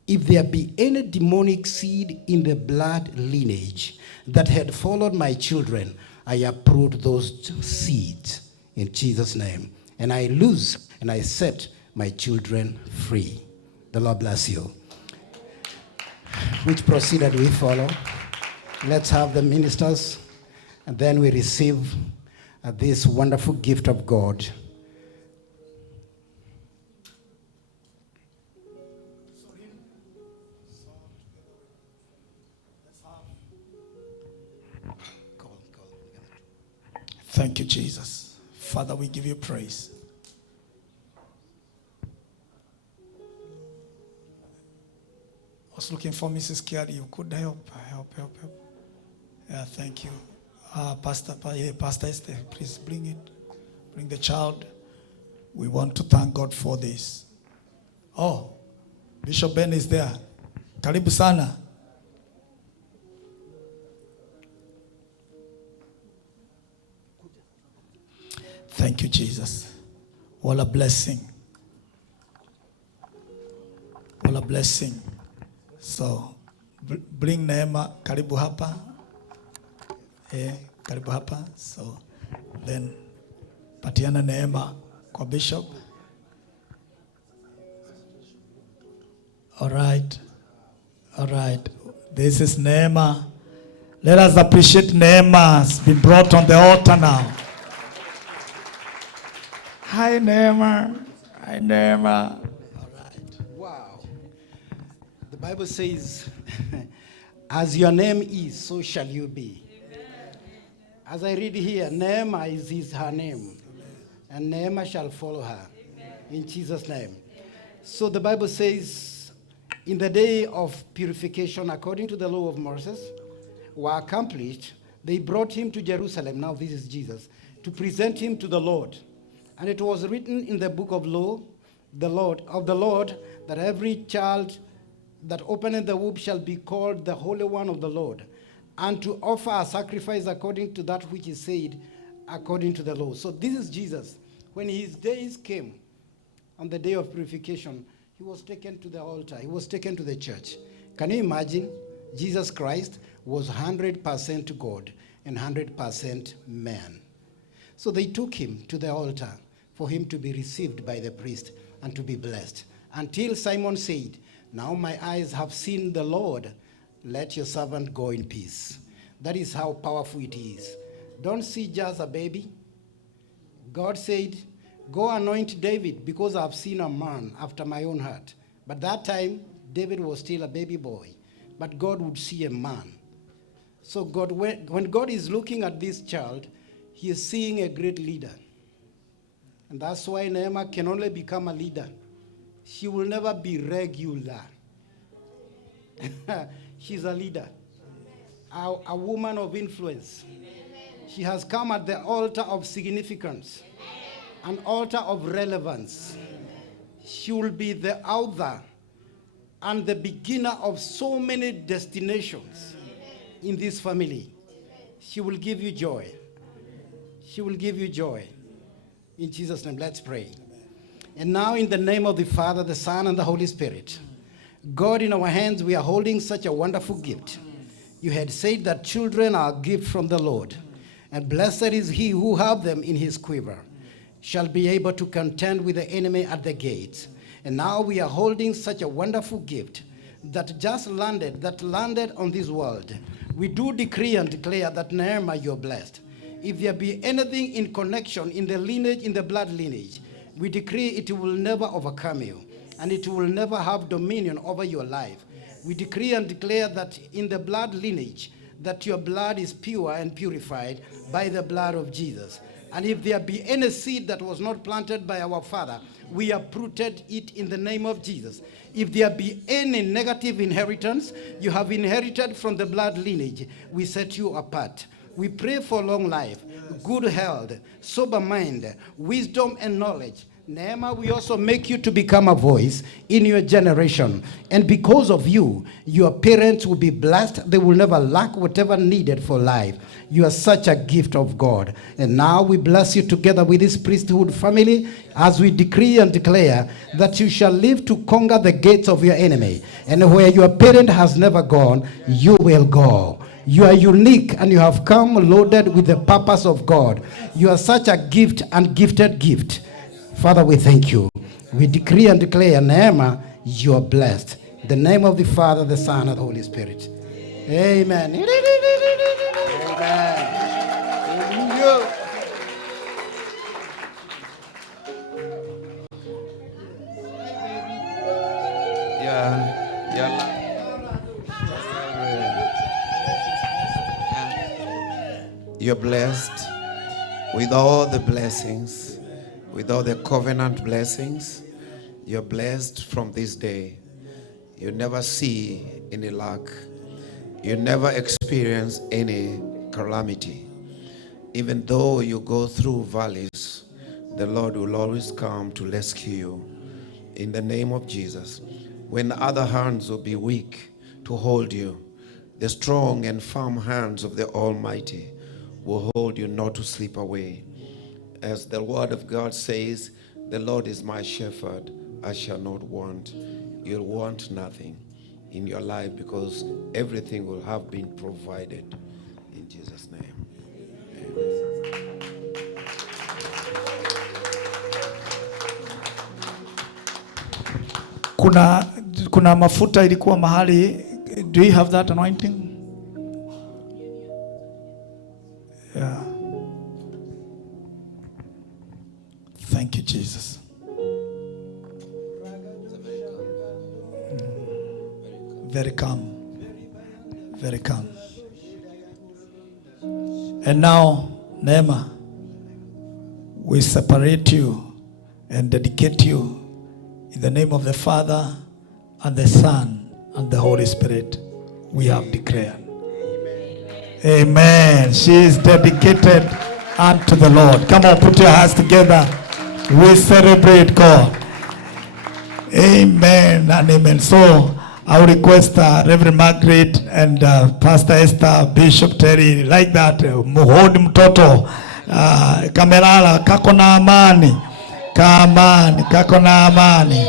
if there be any demonic seed in the blood lineage that had followed my children, I uproot those seeds in Jesus' name. And I loose and I set my children free. The Lord bless you. Which procedure do we follow? Let's have the ministers, and then we receive this wonderful gift of God. Thank you, Jesus. Father, we give you praise. I was looking for Mrs. Kiari. You could help. Yeah, thank you. Pastor Esther, please bring it. Bring the child. We want to thank God for this. Oh, Bishop Ben is there. Karibu sana. Thank you, Jesus. What a blessing. What a blessing. So, bring Neema karibu hapa. Karibu hapa. So, then patiana Neema kwa Bishop. All right. This is Neema. Let us appreciate Neema has been brought on the altar now. Hi, Neema. All right. Wow. The Bible says, as your name is, so shall you be. As I read here, Neema is her name. And Neema shall follow her. In Jesus' name. So the Bible says, in the day of purification, according to the law of Moses, were accomplished, they brought him to Jerusalem. Now this is Jesus. To present him to the Lord. And it was written in the book of law, the Lord, that every child that openeth the womb shall be called the Holy One of the Lord, and to offer a sacrifice according to that which is said, according to the law. So this is Jesus. When his days came, on the day of purification, he was taken to the altar. He was taken to the church. Can you imagine? Jesus Christ was 100% God and 100% man. So they took him to the altar for him to be received by the priest and to be blessed. Until Simon said, now my eyes have seen the Lord, let your servant go in peace. That is how powerful it is. Don't see just a baby. God said, go anoint David because I've seen a man after my own heart. But that time, David was still a baby boy. But God would see a man. So when God is looking at this child, he is seeing a great leader. And that's why Neema can only become a leader. She will never be regular. She's a leader. A woman of influence. She has come at the altar of significance. An altar of relevance. She will be the author and the beginner of so many destinations in this family. She will give you joy. She will give you joy. In Jesus' name, let's pray. And now in the name of the Father, the Son, and the Holy Spirit, God, in our hands, we are holding such a wonderful gift. You had said that children are a gift from the Lord, and blessed is he who have them in his quiver, shall be able to contend with the enemy at the gates. And now we are holding such a wonderful gift that landed on this world. we do decree and declare that Nehemiah, you're blessed. If there be anything in connection in the lineage, in the blood lineage, we decree it will never overcome you, and it will never have dominion over your life. We decree and declare that in the blood lineage, that your blood is pure and purified by the blood of Jesus. And if there be any seed that was not planted by our Father, we uprooted it in the name of Jesus. If there be any negative inheritance you have inherited from the blood lineage, we set you apart. We pray for long life, good health, sober mind, wisdom and knowledge. Nehemiah, we also make you to become a voice in your generation. And because of you, your parents will be blessed. They will never lack whatever needed for life. You are such a gift of God. And now we bless you together with this priesthood family as we decree and declare that you shall live to conquer the gates of your enemy. And where your parent has never gone, you will go. You are unique and you have come loaded with the purpose of God. You are such a gift and gifted gift. Father, we thank you. We decree and declare, Nehemiah, you are blessed. In the name of the Father, the Son, and the Holy Spirit. Amen. Amen. You're blessed with all the blessings, with all the covenant blessings. You're blessed from this day. You never see any lack. You never experience any calamity. Even though you go through valleys, the Lord will always come to rescue you. In the name of Jesus. When other hands will be weak to hold you, the strong and firm hands of the Almighty will hold you not to slip away. As the word of God says, the Lord is my shepherd, I shall not want. You'll want nothing in your life because everything will have been provided. In Jesus' name. Amen. Kuna mafuta ilikuwa mahali. Do you have that anointing? Yeah. Thank you, Jesus. Very calm. Very calm. And now, Nehemiah, we separate you and dedicate you in the name of the Father and the Son and the Holy Spirit. We have declared. Amen. She is dedicated unto the Lord. Come on, put your hands together. We celebrate God. Amen and amen. So I will request Reverend Margaret and Pastor Esther, Bishop Terry, like that. Muhodi mtoto. Kamelala, kako na amani. Kamani, kako na amani.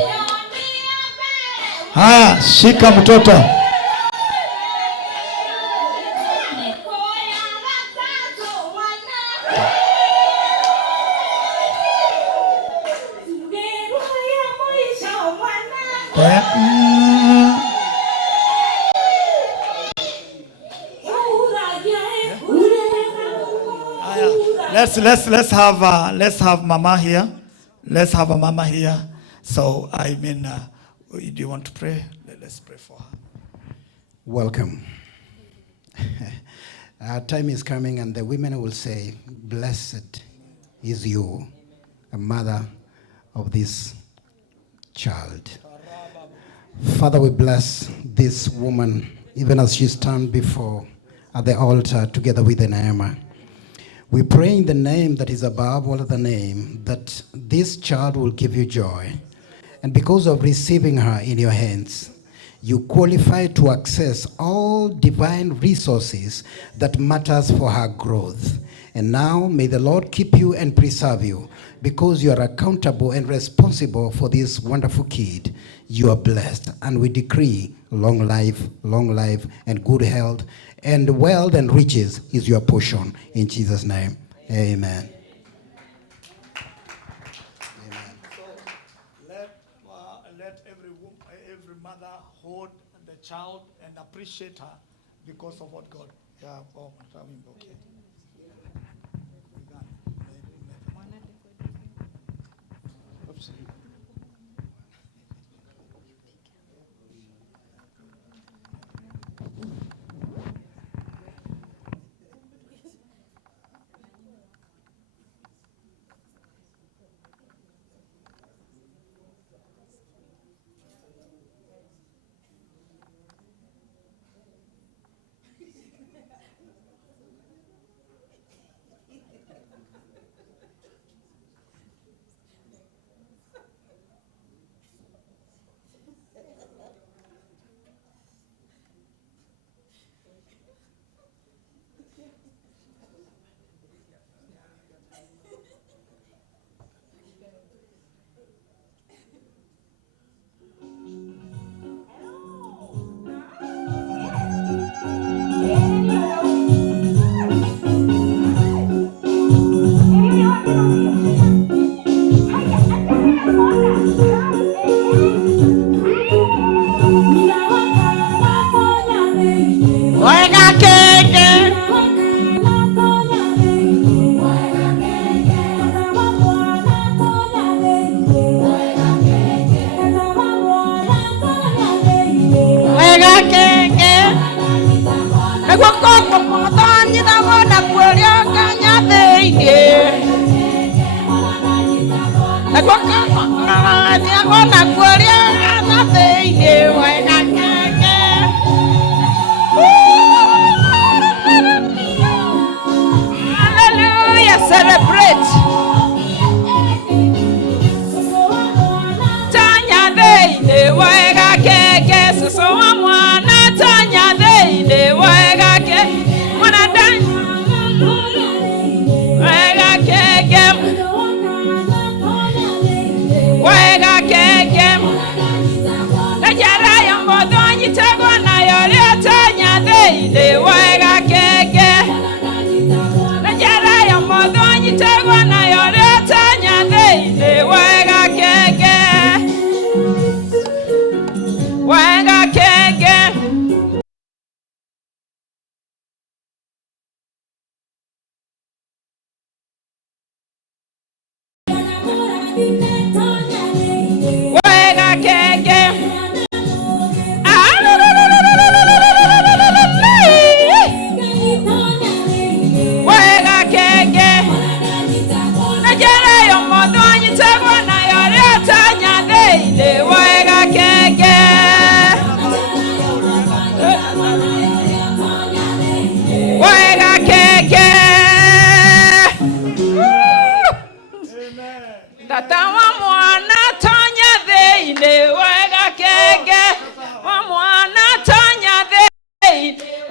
Haya, shika mtoto. Let's have Mama here. Let's have a Mama here. So I mean, do you want to pray? Let's pray for her. Welcome. Our time is coming, and the women will say, "Blessed is you, a mother of this child." Father, we bless this woman, even as she stands before at the altar together with Nehemiah. We pray in the name that is above all other name that this child will give you joy. And because of receiving her in your hands, you qualify to access all divine resources that matters for her growth. And now may the Lord keep you and preserve you, because you are accountable and responsible for this wonderful kid. You are blessed, and we decree long life, and good health, and wealth and riches is your portion. In Jesus' name, amen. Let every mother hold the child and appreciate her Because of what God? Yeah, oh, okay. Oops. Hallelujah, celebrate. Tanya de wega keke so mwana tanya de wega ke mwana dan wega keke wega keke najara yambo donyi tego na yore tanya de wega keke najara yambo donyi tego na yore tanya de wega keke wega keke wega keke wega keke najara yambo donyi tego na yore tanya de wega keke wega keke tata wa mwana tanya de wega keke wa mwana tanya de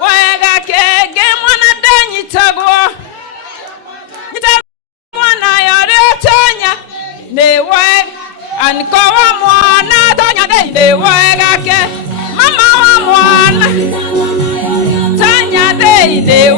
wega keke mwana danyi tagwa mwana yore tanya de wega anko wa mwana tanya de wega ke mama wa mwana tanya de